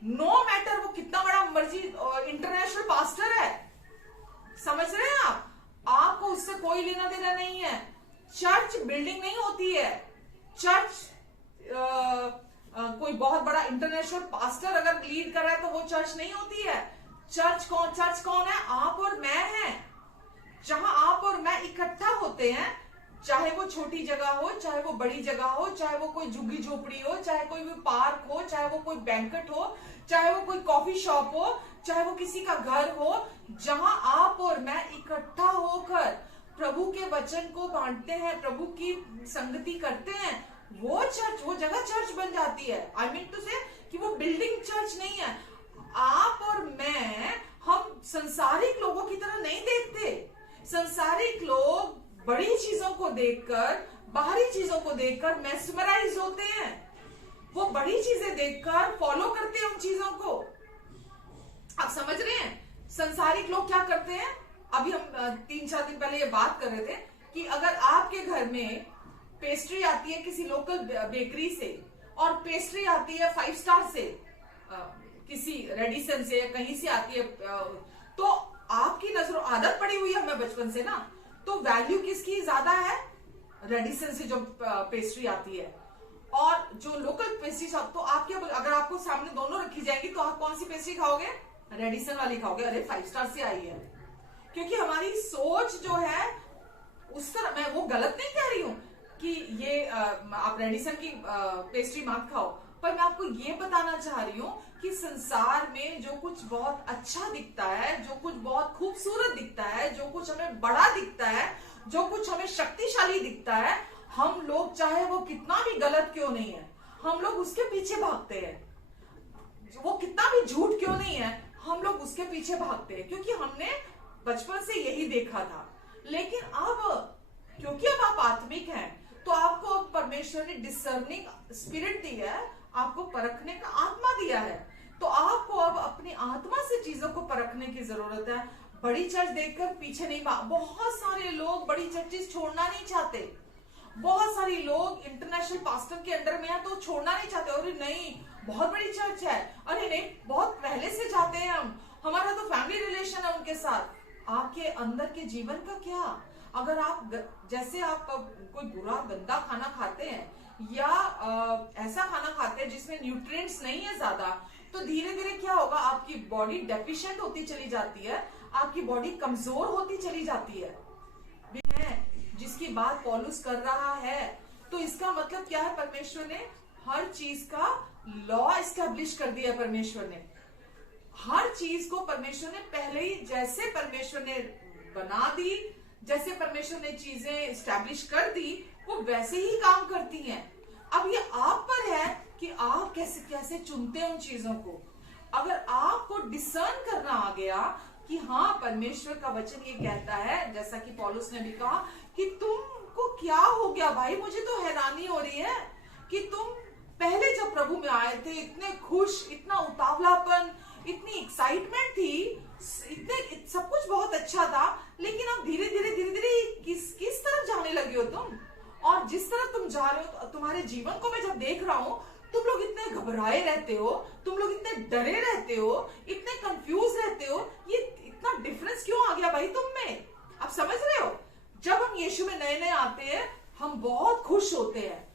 नो मैटर वो कितना बड़ा मर्जी इंटरनेशनल पास्टर है, समझ रहे हैं आप? आपको उससे कोई लेना देना नहीं है। चर्च बिल्डिंग नहीं होती है। चर्च कोई बहुत बड़ा इंटरनेशनल पास्टर अगर लीड कर रहा है तो वो चर्च नहीं होती है। चर्च कौन है? आप और मैं हैं। जहां आप और मैं इकट्ठा होते हैं, चाहे वो छोटी जगह हो, चाहे वो बड़ी जगह हो, चाहे वो कोई झुग्गी झोपड़ी हो, चाहे कोई भी पार्क हो, चाहे वो कोई बैंकेट हो, चाहे वो कोई कॉफी शॉप हो, चाहे वो किसी का घर हो, जहां आप और मैं इकट्ठा होकर प्रभु के वचन को बांटते हैं, प्रभु की संगति करते हैं, वो चर्च, वो जगह चर्च बन जाती है। आई मीन टू से कि वो बिल्डिंग चर्च नहीं है। आप और मैं, हम संसारिक लोगों की तरह नहीं देखते। संसारिक लोग बड़ी चीजों को देखकर, बाहरी चीजों को देखकर मैस्मराइज होते हैं। वो बड़ी चीजें देखकर फॉलो करते हैं उन चीजों को। आप समझ रहे हैं? संसारिक लोग क्या करते हैं? अभी हम 3-4 दिन पहले ये बात कर रहे थे कि अगर आपके घर में पेस्ट्री आती है किसी लोकल बेकरी से और पेस्ट्री आती है 5 स्टार से, किसी रेडिसन से या कहीं से आती है, तो आपकी नजरों, आदत पड़ी हुई है हमें बचपन से ना, तो वैल्यू किसकी ज्यादा है? रेडिसन से जो पेस्ट्री आती है और जो लोकल पेस्ट्री शॉप। तो आपके अगर आपको सामने दोनों रखी जाएगी तो आप कौन सी पेस्ट्री खाओगे? रेडिसन वाली खाओगे। अरे 5 स्टार से आई है। क्योंकि हमारी सोच जो है उस तरह, मैं वो गलत नहीं कह रही हूं कि ये आप रेडिसन की पेस्ट्री मत खाओ, पर मैं आपको ये बताना चाह रही हूँ कि संसार में जो कुछ बहुत अच्छा दिखता है, जो कुछ बहुत खूबसूरत दिखता है, जो कुछ हमें बड़ा दिखता है, जो कुछ हमें शक्तिशाली दिखता है, हम लोग चाहे वो कितना भी गलत क्यों नहीं है, हम लोग उसके पीछे भागते हैं। वो कितना भी झूठ क्यों नहीं है, हम लोग उसके पीछे भागते हैं, क्योंकि हमने बचपन से यही देखा था। लेकिन अब क्योंकि अब आप आत्मिक हैं, तो आपको अब परमेश्वर ने डिसर्निंग स्पिरिट दी है, आपको परखने का आत्मा दिया है। तो आपको अब अपनी आत्मा से चीजों को परखने की जरूरत है। बड़ी चर्च देखकर पीछे नहीं भाग। बहुत सारे लोग बड़ी चर्चेस छोड़ना नहीं चाहते। बहुत सारे लोग इंटरनेशनल पास्टर के अंडर में है तो छोड़ना नहीं चाहते। अरे नहीं, बहुत बड़ी चर्च है, अरे नहीं, बहुत पहले से जाते हैं हम, हमारा तो फैमिली रिलेशन है उनके साथ। आपके अंदर के जीवन का क्या? अगर आप जैसे आप कोई बुरा गंदा खाना खाते हैं या ऐसा खाना खाते हैं जिसमें न्यूट्रिएंट्स नहीं है ज्यादा, तो धीरे धीरे क्या होगा? आपकी बॉडी डेफिशिएंट होती चली जाती है, आपकी बॉडी कमजोर होती चली जाती है। जिसकी बात पौलुस कर रहा है, तो इसका मतलब क्या है? परमेश्वर ने हर चीज का लॉ एस्टैब्लिश कर दिया। परमेश्वर ने हर चीज को, परमेश्वर ने पहले ही, जैसे परमेश्वर ने बना दी, जैसे परमेश्वर ने चीजें एस्टैब्लिश कर दी, वो वैसे ही काम करती हैं। अब ये आप पर है कि आप कैसे कैसे चुनते हैं उन चीजों को। अगर आपको डिसर्न करना आ गया कि हाँ, परमेश्वर का वचन ये कहता है, जैसा कि पौलुस ने भी कहा कि तुमको क्या हो गया भाई, मुझे तो हैरानी हो रही है कि तुम पहले जब प्रभु में आए थे इतने खुश, इतना उतावलापन, इतनी एक्साइटमेंट थी, इतने सब कुछ बहुत अच्छा था, लेकिन अब धीरे धीरे किस तरफ जाने लगे हो तुम? और जिस तरह तुम जा रहे हो, तुम्हारे जीवन को मैं जब देख रहा हूँ, तुम लोग इतने घबराए रहते हो, तुम लोग इतने डरे रहते हो, इतने कंफ्यूज रहते हो। ये इतना डिफरेंस क्यों आ गया भाई तुम में? आप समझ रहे हो? जब हम यीशु में नए नए आते हैं, हम बहुत खुश होते हैं,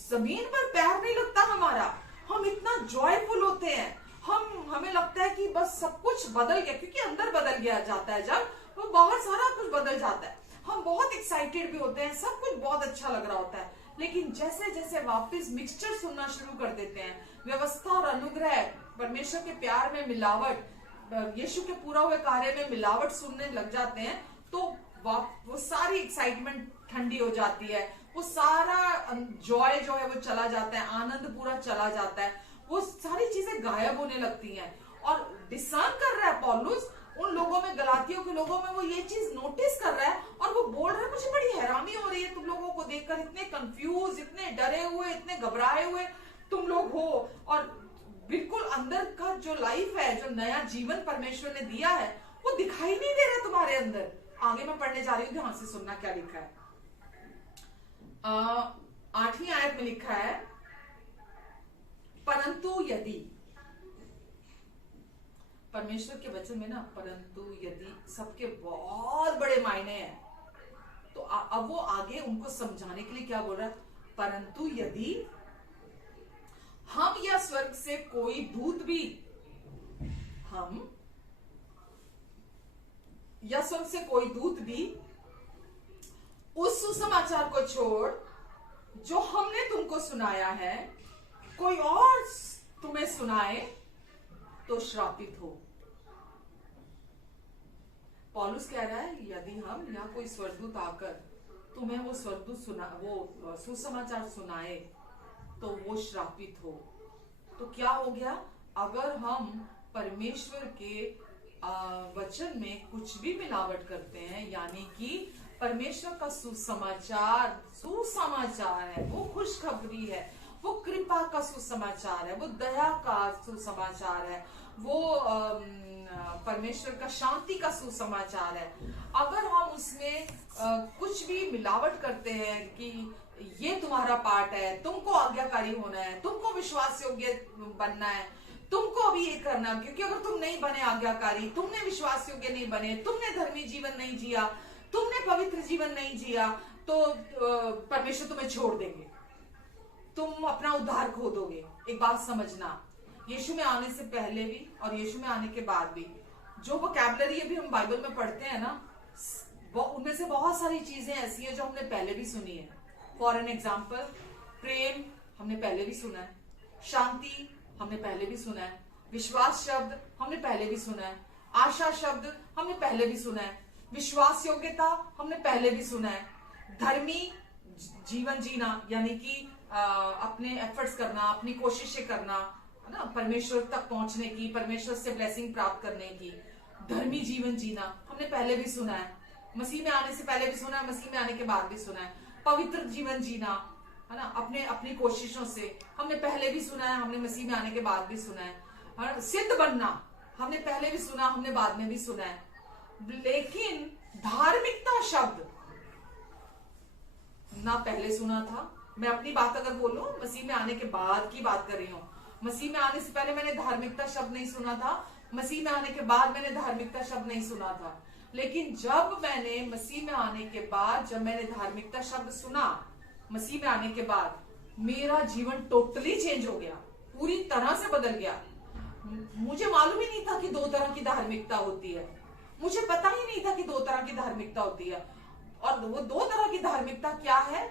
जमीन पर पैर नहीं लगता हमारा, हम इतना जॉयफुल होते हैं, हमें लगता है कि बस सब कुछ बदल गया, क्योंकि अंदर बदल गया जाता है, जब वो बाहर सारा कुछ बदल जाता है। हम बहुत एक्साइटेड भी होते हैं, सब कुछ बहुत अच्छा लग रहा होता है। लेकिन जैसे जैसे वापस मिक्सचर सुनना शुरू कर देते हैं, व्यवस्था और अनुग्रह, परमेश्वर के प्यार में मिलावट, यीशु के पूरा हुए कार्य में मिलावट सुनने लग जाते हैं, तो वो सारी एक्साइटमेंट ठंडी हो जाती है, वो सारा जॉय जो है वो चला जाता है, आनंद पूरा चला जाता है, वो सारी चीजें गायब होने लगती हैं। और डिसर्न कर रहा है पौलुस उन लोगों में, गलातियों के लोगों में, वो ये चीज नोटिस कर रहा है और वो बोल रहा है, मुझे बड़ी हैरानी हो रही है तुम लोगों को देखकर, इतने कंफ्यूज, इतने डरे हुए, इतने घबराए हुए तुम लोग हो, और बिल्कुल अंदर का जो लाइफ है, जो नया जीवन परमेश्वर ने दिया है, वो दिखाई नहीं दे रहा तुम्हारे अंदर। आगे मैं पढ़ने जा रही हूं, ध्यान से सुनना क्या लिखा है। 8वीं आयत में लिखा है, परंतु यदि, परमेश्वर के वचन में ना परंतु यदि सबके बहुत बड़े मायने हैं। तो अब वो आगे उनको समझाने के लिए क्या बोल रहा है, परंतु यदि हम या स्वर्ग से कोई दूत भी, हम या स्वर्ग से कोई दूत भी उस सुसमाचार को छोड़ जो हमने तुमको सुनाया है, कोई और तुम्हें सुनाए तो श्रापित हो। पौलुस कह रहा है, यदि हम या कोई स्वर्गदूत आकर तुम्हें वो स्वर्गदूत वो सुसमाचार सुनाए तो वो श्रापित हो। तो क्या हो गया, अगर हम परमेश्वर के वचन में कुछ भी मिलावट करते हैं, यानी कि परमेश्वर का सुसमाचार है, वो खुशखबरी है, वो कृपा का सुसमाचार है, वो दया का सुसमाचार है, वो परमेश्वर का शांति का सुसमाचार है, अगर हम उसमें कुछ भी मिलावट करते हैं कि ये तुम्हारा पार्ट है, तुमको आज्ञाकारी होना है, तुमको विश्वास योग्य बनना है, तुमको अभी ये करना, क्योंकि अगर तुम नहीं बने आज्ञाकारी, तुमने विश्वास योग्य नहीं बने, तुमने धर्मी जीवन नहीं जिया, तुमने पवित्र जीवन नहीं जिया, तो परमेश्वर तुम्हें छोड़ देंगे, तुम अपना उद्धार खो दोगे। एक बात समझना, यीशु में आने से पहले भी और यीशु में आने के बाद भी जो वोकैबुलरी अभी हम बाइबल में पढ़ते हैं ना, उनमें से बहुत सारी चीजें ऐसी है जो हमने पहले भी सुनी है। फॉर एन एग्जाम्पल, प्रेम हमने पहले भी सुना है, शांति हमने पहले भी सुना है, विश्वास शब्द हमने पहले भी सुना है, आशा शब्द हमने पहले भी सुना है, विश्वास योग्यता हमने पहले भी सुना है, धर्मी जीवन जीना यानी कि अपने एफर्ट्स करना, अपनी कोशिशें करना, है ना, परमेश्वर तक पहुंचने की, परमेश्वर से ब्लेसिंग प्राप्त करने की, धर्मी जीवन जीना हमने पहले भी सुना है, मसीह में आने से पहले भी सुना है, मसीह में आने के बाद भी सुना है, पवित्र जीवन जीना, है ना, अपनी कोशिशों से हमने पहले भी सुना है, हमने मसीह में आने के बाद भी सुना है, सिद्ध बनना हमने पहले भी सुना, हमने बाद में भी सुना है। लेकिन धार्मिकता शब्द ना पहले सुना था। मैं अपनी बात अगर बोलूं, मसीह में आने के बाद की बात कर रही हूं। मसीह में आने से पहले मैंने धार्मिकता शब्द नहीं सुना था, मसीह में आने के बाद मैंने धार्मिकता शब्द नहीं सुना था। लेकिन जब मैंने मसीह में आने के बाद, जब मैंने धार्मिकता शब्द सुना मसीह में आने के बाद, मेरा जीवन टोटली चेंज हो गया, पूरी तरह से बदल गया। मुझे मालूम ही नहीं था कि दो तरह की धार्मिकता होती है, मुझे पता ही नहीं था कि दो तरह की धार्मिकता होती है। और वो दो तरह की धार्मिकता क्या है,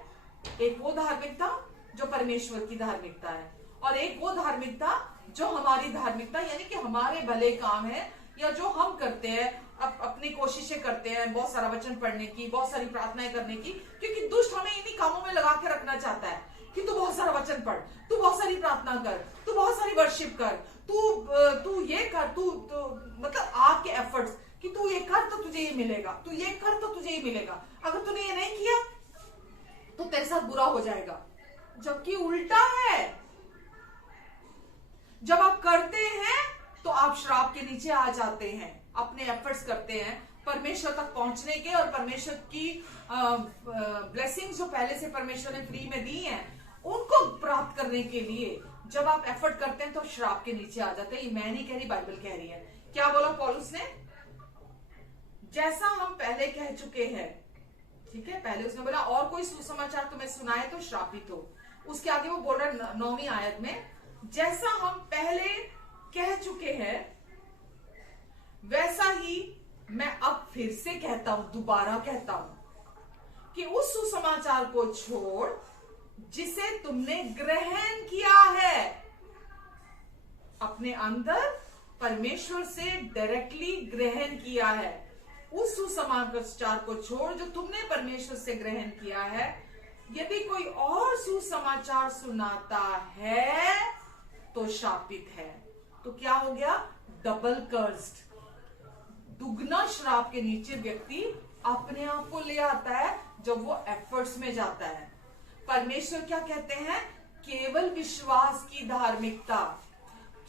एक वो धार्मिकता जो परमेश्वर की धार्मिकता है, और एक वो धार्मिकता जो हमारी धार्मिकता यानी कि हमारे भले काम है, या जो हम करते हैं, अपनी कोशिशें करते हैं, बहुत सारा वचन पढ़ने की, बहुत सारी प्रार्थनाएं करने की, क्योंकि दुष्ट हमें इन्हीं कामों में लगा के रखना चाहता है कि तू बहुत सारा वचन पढ़, तू बहुत सारी प्रार्थना कर, तू बहुत सारी वर्शिप कर, तू ये कर, तू मतलब आपके एफर्ट्स कि तू ये कर तो तुझे ये मिलेगा, तू ये कर तो तुझे ये मिलेगा, अगर तूने ये नहीं किया तो तेरे साथ बुरा हो जाएगा। जबकि उल्टा है, जब आप करते हैं तो आप श्राप के नीचे आ जाते हैं, अपने एफर्ट्स करते हैं परमेश्वर तक पहुंचने के, और परमेश्वर की ब्लेसिंग्स जो पहले से परमेश्वर ने फ्री में दी हैं उनको प्राप्त करने के लिए जब आप एफर्ट करते हैं तो श्राप के नीचे आ जाते हैं। ये मैं नहीं कह रही, बाइबल कह रही है। क्या बोला पौलुस ने, जैसा हम पहले कह चुके हैं, ठीक है, पहले उसने बोला और कोई सुसमाचार तुम्हें सुनाए तो श्रापित हो। उसके आगे वो बोल रहा है 9वीं आयत में, जैसा हम पहले कह चुके हैं वैसा ही मैं अब फिर से कहता हूं, दोबारा कहता हूं कि उस सुसमाचार को छोड़ जिसे तुमने ग्रहण किया है, अपने अंदर परमेश्वर से डायरेक्टली ग्रहण किया है, उस सुसमाचार को छोड़ जो तुमने परमेश्वर से ग्रहण किया है। यदि कोई और सुसमाचार सुनाता है तो शापित है। तो क्या हो गया, डबल कर्स्ड, दुगना श्राप के नीचे व्यक्ति अपने आप को ले आता है जब वो एफर्ट्स में जाता है। परमेश्वर क्या कहते हैं, केवल विश्वास की धार्मिकता,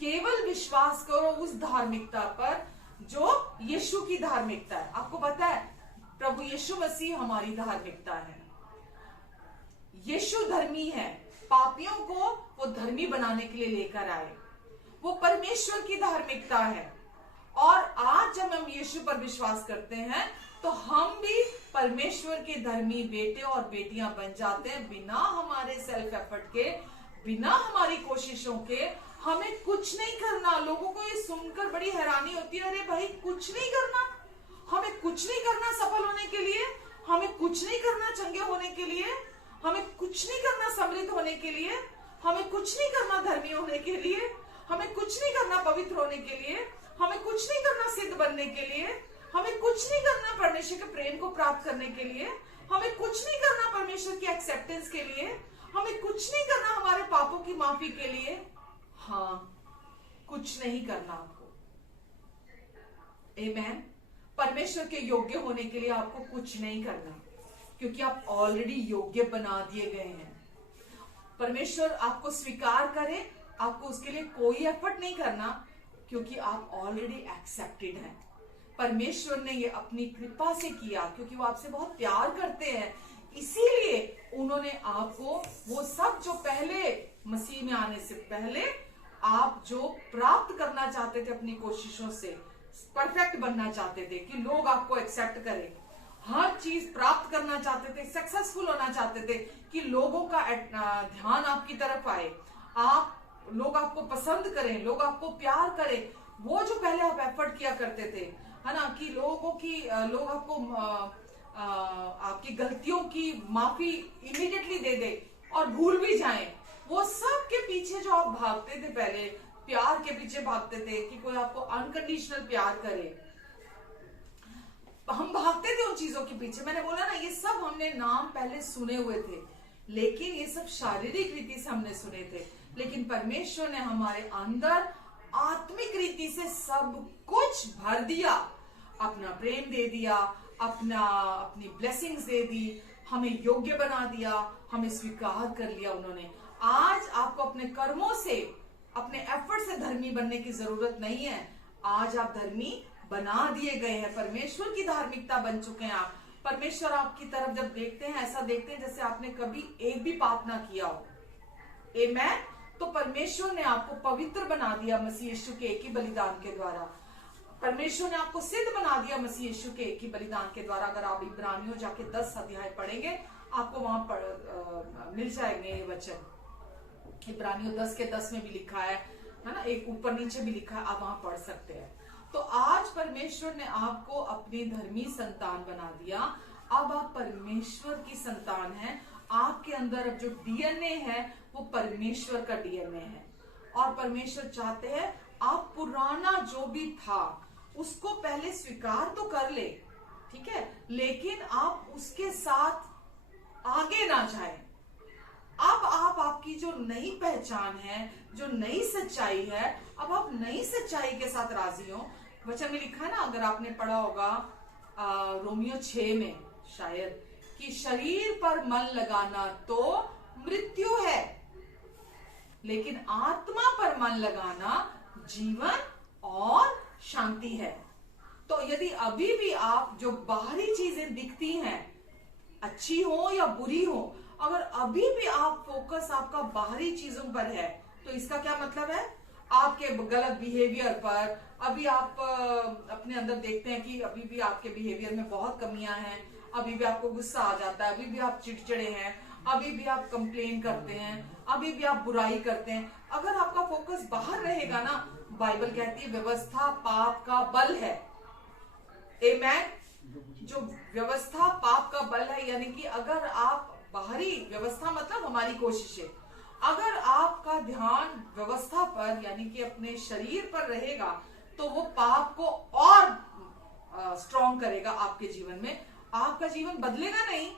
केवल विश्वास करो उस धार्मिकता पर जो यीशु की धार्मिकता है। आपको पता है प्रभु यीशु मसीह हमारी धार्मिकता है। यीशु धर्मी है, पापियों को वो धर्मी बनाने के लिए लेकर आए। वो परमेश्वर की धार्मिकता है। और आज जब हम यीशु पर विश्वास करते हैं तो हम भी परमेश्वर के धर्मी बेटे और बेटियां बन जाते हैं, बिना हमारे सेल्फ एफर्ट के, बिना हमारी कोशिशों के। हमें कुछ नहीं करना। लोगों को ये सुनकर बड़ी हैरानी होती है, अरे भाई कुछ नहीं करना, हमें कुछ नहीं करना सफल होने के लिए, हमें कुछ नहीं करना चंगे होने के लिए, हमें कुछ नहीं करना समृद्ध होने के लिए, हमें कुछ नहीं करना धर्मी होने के लिए, हमें कुछ नहीं करना पवित्र होने के लिए, हमें कुछ नहीं करना सिद्ध बनने के लिए, हमें कुछ नहीं करना परमेश्वर के प्रेम को प्राप्त करने के लिए, हमें कुछ नहीं करना परमेश्वर की एक्सेप्टेंस के लिए, हमें कुछ नहीं करना हमारे पापों की माफी के लिए। हाँ, कुछ नहीं करना आपको। आमेन। परमेश्वर के योग्य होने के लिए आपको कुछ नहीं करना, क्योंकि आप ऑलरेडी योग्य बना दिए गए हैं। परमेश्वर आपको स्वीकार करे, आपको उसके लिए कोई एफर्ट नहीं करना, क्योंकि आप ऑलरेडी एक्सेप्टेड हैं। परमेश्वर ने ये अपनी कृपा से किया, क्योंकि वो आपसे बहुत प्यार करते हैं। इसीलिए उन्होंने आपको वो सब जो पहले मसीह में आने से पहले आप जो प्राप्त करना चाहते थे अपनी कोशिशों से, परफेक्ट बनना चाहते थे कि लोग आपको एक्सेप्ट करें, हर चीज प्राप्त करना चाहते थे, सक्सेसफुल होना चाहते थे कि लोगों का ध्यान आपकी तरफ आए, लोग आपको पसंद करें, लोग आपको प्यार करें। वो जो पहले आप एफर्ट किया करते थे, है ना, कि लोग आपको आपकी गलतियों की माफी इमीडिएटली दे दे और भूल भी जाएं, वो सब के पीछे जो आप भागते थे, पहले प्यार के पीछे भागते थे कि कोई आपको अनकंडीशनल प्यार करे, हम भागते थे उन चीजों के पीछे। मैंने बोला ना, ये सब हमने नाम पहले सुने हुए थे, लेकिन ये सब शारीरिक रीति से हमने सुने थे। लेकिन परमेश्वर ने हमारे अंदर आत्मिक रीति से सब कुछ भर दिया, अपना प्रेम दे दिया, अपनी ब्लेसिंग्स दे दी, हमें योग्य बना दिया, हमें स्वीकार कर लिया उन्होंने। आज आपको अपने कर्मों से, अपने एफर्ट से धर्मी बनने की जरूरत नहीं है। आज आप धर्मी बना दिए गए हैं, परमेश्वर की धार्मिकता बन चुके हैं आप। परमेश्वर आपकी तरफ जब देखते हैं, ऐसा देखते हैं जैसे आपने कभी एक भी पाप ना किया हो। आमेन। तो परमेश्वर ने आपको पवित्र बना दिया मसीह यीशु के एक ही बलिदान के द्वारा। परमेश्वर ने आपको सिद्ध बना दिया मसीह यीशु के एक ही बलिदान के द्वारा। अगर आप इब्रानियों जाके 10 अध्याय पढ़ेंगे, आपको वहां मिल जाएंगे ये वचन। इब्रानियों 10 के 10 में भी लिखा है ना, एक ऊपर नीचे भी लिखा है, आप वहां पढ़ सकते हैं। तो आज परमेश्वर ने आपको अपनी धर्मी संतान बना दिया। अब आप परमेश्वर की संतान हैं। आपके अंदर अब जो डीएनए है वो परमेश्वर का डीएनए है, और परमेश्वर चाहते हैं आप पुराना जो भी था उसको पहले स्वीकार तो कर ले, ठीक है, लेकिन आप उसके साथ आगे ना जाए। अब आप आपकी जो नई पहचान है, जो नई सच्चाई है, अब आप नई सच्चाई के साथ राजी हो। वचन में लिखा है ना, अगर आपने पढ़ा होगा रोमियो 6 में शायद, कि शरीर पर मन लगाना तो मृत्यु है, लेकिन आत्मा पर मन लगाना जीवन और शांति है। तो यदि अभी भी आप जो बाहरी चीजें दिखती हैं, अच्छी हो या बुरी हो, अगर अभी भी आप फोकस आपका बाहरी चीजों पर है, तो इसका क्या मतलब है? आपके गलत बिहेवियर पर अभी आप अपने अंदर देखते हैं कि अभी भी आपके बिहेवियर में बहुत कमियां हैं, अभी भी आपको गुस्सा आ जाता है, अभी भी आप चिड़चिड़े हैं, अभी भी आप कंप्लेन करते हैं, अभी भी आप बुराई करते हैं। अगर आपका फोकस बाहर रहेगा ना, बाइबल कहती है व्यवस्था पाप का बल है। आमेन। जो व्यवस्था पाप का बल है, यानी कि अगर आप बाहरी व्यवस्था मतलब हमारी कोशिशें, अगर आपका ध्यान व्यवस्था पर यानी कि अपने शरीर पर रहेगा, तो वो पाप को और स्ट्रॉन्ग करेगा आपके जीवन में। आपका जीवन बदलेगा नहीं,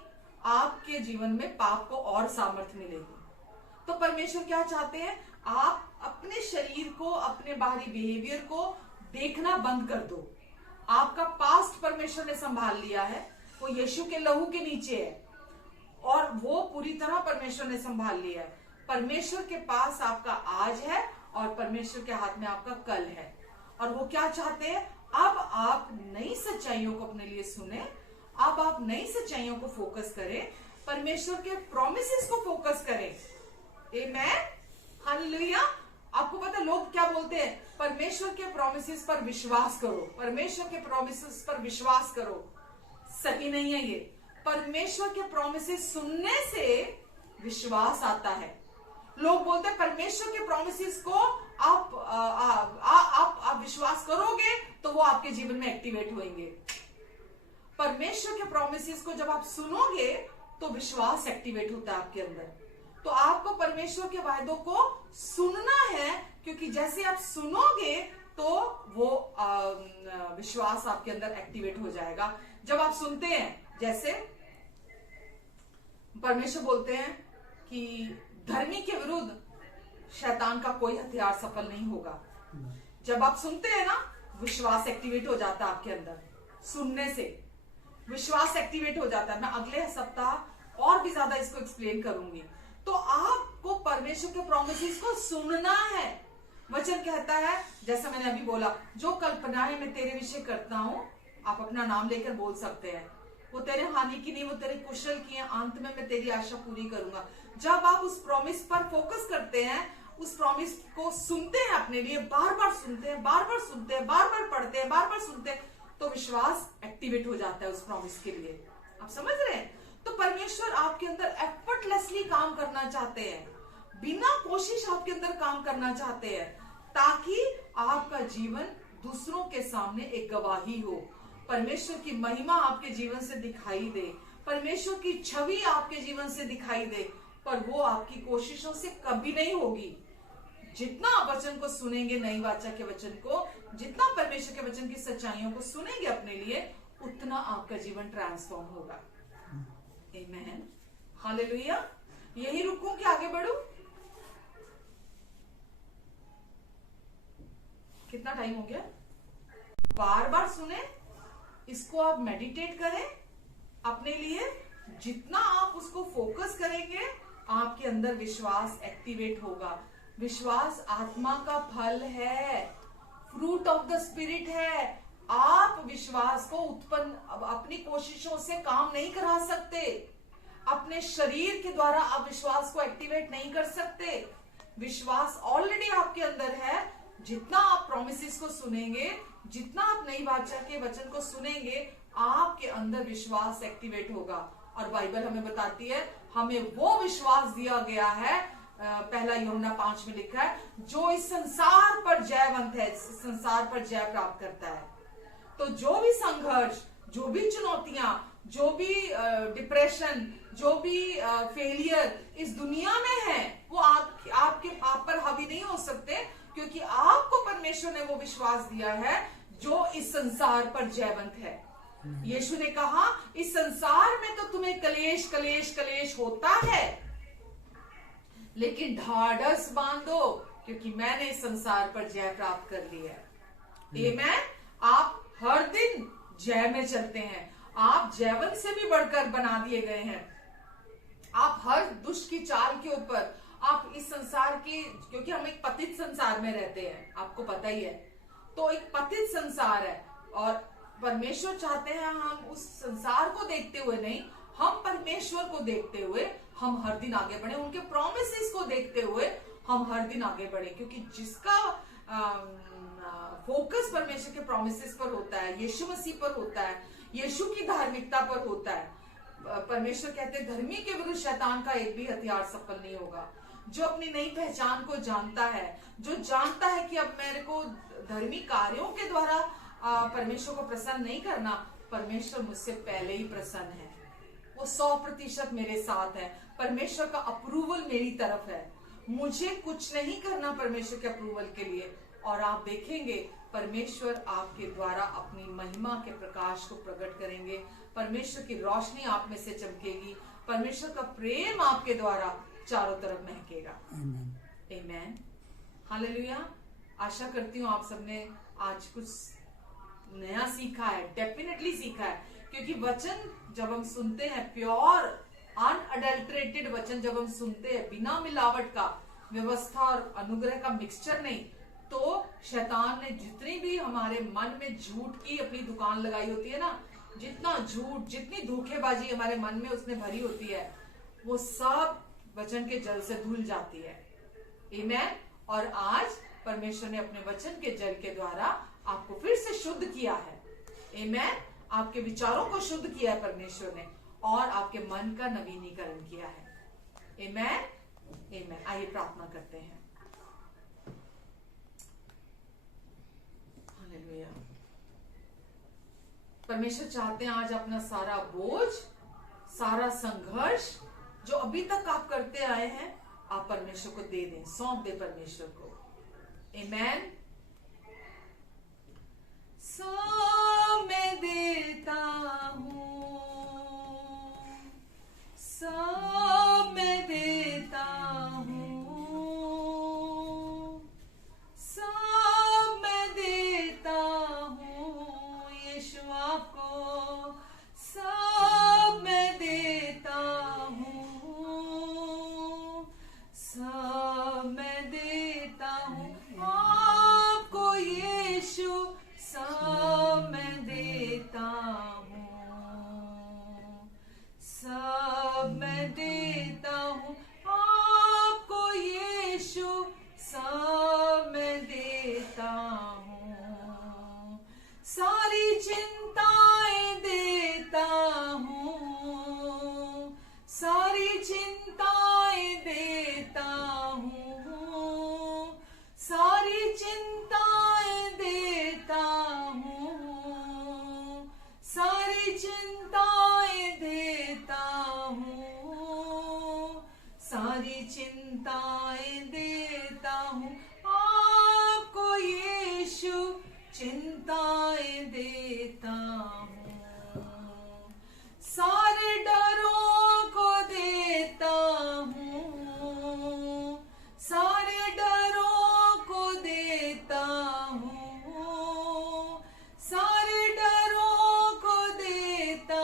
आपके जीवन में पाप को और सामर्थ्य मिलेगी। तो परमेश्वर क्या चाहते हैं? आप अपने शरीर को, अपने बाहरी बिहेवियर को देखना बंद कर दो। आपका पास्ट परमेश्वर ने संभाल लिया है, वो यीशु के लहू के नीचे है, और वो पूरी तरह परमेश्वर ने संभाल लिया है। परमेश्वर के पास आपका आज है और परमेश्वर के हाथ में आपका कल है। और वो क्या चाहते हैं? अब आप नई सच्चाइयों को अपने लिए सुने, अब आप नई सच्चाइयों को फोकस करें, परमेश्वर के प्रॉमिसेस को फोकस करें। आमेन, हालेलुया। आपको पता है लोग क्या बोलते हैं? परमेश्वर के प्रॉमिसेस पर विश्वास करो, परमेश्वर के प्रॉमिसेस पर विश्वास करो। सही नहीं है ये। परमेश्वर के प्रॉमिसेस सुनने से विश्वास आता है। लोग बोलते हैं परमेश्वर के प्रॉमिसेस को आप विश्वास करोगे तो वो आपके जीवन में एक्टिवेट होंगे। परमेश्वर के प्रोमिसेस को जब आप सुनोगे तो विश्वास एक्टिवेट होता है आपके अंदर। तो आपको परमेश्वर के वायदों को सुनना है, क्योंकि जैसे आप सुनोगे तो वो विश्वास आपके अंदर एक्टिवेट हो जाएगा। जब आप सुनते हैं, जैसे परमेश्वर बोलते हैं कि धर्मी के विरुद्ध शैतान का कोई हथियार सफल नहीं होगा। जब आप सुनते हैं ना, विश्वास एक्टिवेट हो जाता है आपके अंदर। सुनने से विश्वास एक्टिवेट हो जाता है। मैं अगले सप्ताह और भी ज्यादा इसको एक्सप्लेन करूंगी। तो आपको परमेश्वर के प्रॉमिसेस को सुनना है। वचन कहता है, जैसा मैंने अभी बोला, जो कल्पनाएं मैं तेरे विषय करता हूं, आप अपना नाम लेकर बोल सकते हैं, वो तेरे हानि की नहीं, वो तेरे कुशल की है। अंत में मैं तेरी आशा पूरी करूंगा। जब आप उस प्रॉमिस पर फोकस करते हैं, उस प्रॉमिस को सुनते हैं, अपने लिए बार बार सुनते हैं, बार बार सुनते हैं, बार बार पढ़ते हैं, बार बार सुनते हैं, तो विश्वास एक्टिवेट हो जाता है उस प्रॉमिस के लिए। आप समझ रहे हैं? तो परमेश्वर आपके अंदर एफर्टलेसली काम करना चाहते हैं, बिना कोशिश आपके अंदर काम करना चाहते हैं, ताकि आपका जीवन दूसरों के सामने एक गवाही हो, परमेश्वर की महिमा आपके जीवन से दिखाई दे, परमेश्वर की छवि आपके जीवन से दिखाई दे। पर वो आपकी कोशिशों से कभी नहीं होगी। जितना आप वचन को सुनेंगे, नई वाचा के वचन को, जितना परमेश्वर के वचन की सच्चाइयों को सुनेंगे अपने लिए, उतना आपका जीवन ट्रांसफॉर्म होगा। आमेन, हालेलुया। यही रुकूं कि आगे बढ़ूं? कितना टाइम हो गया? बार बार सुने, इसको आप मेडिटेट करें अपने लिए। जितना आप उसको फोकस करेंगे, आपके अंदर विश्वास एक्टिवेट होगा। विश्वास आत्मा का फल है, फ्रूट ऑफ द स्पिरिट है। आप विश्वास को उत्पन्न अपनी कोशिशों से काम नहीं करा सकते, अपने शरीर के द्वारा आप विश्वास को एक्टिवेट नहीं कर सकते। विश्वास ऑलरेडी आपके अंदर है। जितना आप प्रोमिसेस को सुनेंगे, जितना आप नई वाचा के वचन को सुनेंगे, आपके अंदर विश्वास एक्टिवेट होगा। और बाइबल हमें बताती है, हमें वो विश्वास दिया गया है, पहला यूहन्ना 5 में लिखा है, जो इस संसार पर जयवंत है, संसार पर जय प्राप्त करता है। तो जो भी संघर्ष, जो भी चुनौतियां, जो भी डिप्रेशन, जो भी फेलियर इस दुनिया में है, वो आप पर हावी नहीं हो सकते, क्योंकि आपको परमेश्वर ने वो विश्वास दिया है जो इस संसार पर जयवंत है। यीशु ने कहा, इस संसार में तो तुम्हें कलेश कलेश कलेश होता है, लेकिन ढाढ़स बांधो, क्योंकि मैंने इस संसार पर जय प्राप्त कर ली है। आमेन। आप हर दिन जय में चलते हैं। आप जयवंत से भी बढ़कर बना दिए गए हैं। आप हर दुष्ट की चाल के ऊपर, आप इस संसार की, क्योंकि हम एक पतित संसार में रहते हैं, आपको पता ही है, तो एक पतित संसार है। और परमेश्वर चाहते हैं हम उस संसार को देखते हुए नहीं, हम परमेश्वर को देखते हुए हम हर दिन आगे बढ़े, उनके प्रोमिसेस को देखते हुए हम हर दिन आगे बढ़े। क्योंकि जिसका फोकस परमेश्वर के प्रोमिसेस पर होता है, यीशु मसीह पर होता है, यीशु की धार्मिकता पर होता है, परमेश्वर कहते हैं धर्मी के विरुद्ध शैतान का एक भी हथियार सफल नहीं होगा। जो अपनी नई पहचान को जानता है, जो जानता है कि अब मेरे को धर्मी कार्यों के द्वारा परमेश्वर को प्रसन्न नहीं करना, परमेश्वर मुझसे पहले ही प्रसन्न है, वो 100% मेरे साथ है, परमेश्वर का अप्रूवल मेरी तरफ है, मुझे कुछ नहीं करना परमेश्वर के अप्रूवल के लिए। और आप देखेंगे परमेश्वर आपके द्वारा अपनी महिमा के प्रकाश को प्रकट करेंगे, परमेश्वर की रोशनी आप में से चमकेगी, परमेश्वर का प्रेम आपके द्वारा चारों तरफ महकेगा। आमेन, हालेलुया। आशा करती हूँ आप सबने आज कुछ नया सीखा है, डेफिनेटली सीखा है, क्योंकि वचन जब हम सुनते हैं, प्योर अनअडल्टरेटेड वचन जब हम सुनते हैं, बिना मिलावट का, व्यवस्था और अनुग्रह का मिक्सचर नहीं, तो शैतान ने जितनी भी हमारे मन में झूठ की अपनी दुकान लगाई होती है ना, जितना झूठ, जितनी धोखेबाजी हमारे मन में उसने भरी होती है, वो सब वचन के जल से धुल जाती है। आमीन। और आज परमेश्वर ने अपने वचन के जल के द्वारा आपको फिर से शुद्ध किया है। आमीन। आपके विचारों को शुद्ध किया है परमेश्वर ने, और आपके मन का नवीनीकरण किया है। आमीन। आमीन। आइए प्रार्थना करते हैं। हालेलुया। परमेश्वर चाहते हैं आज अपना सारा बोझ, सारा संघर्ष जो अभी तक आप करते आए हैं, आप परमेश्वर को दे दें, सौंप दें परमेश्वर को। आमीन। सब मैं देता हूँ, सब मैं देता हूँ, सब मैं देता हूँ यीशु आपको, सब मैं देता हूँ, सब मैं देता हूँ आपको यीशु, सब मैं देता हूँ, सब मैं देता हूँ आपको यीशु, सब मैं देता हूँ, सारी चिंताएं देता हूँ, सारी चिंताएं देता हूँ, सारी चिंताएं देता हूँ, सारी चिंताएं देता हूँ, सारी चिंताएं देता हूँ आपको यीशु, चिंताएं देता हूँ, सारे डरों को देता हूँ, सारे डरों को देता हूँ, सारे डरों को देता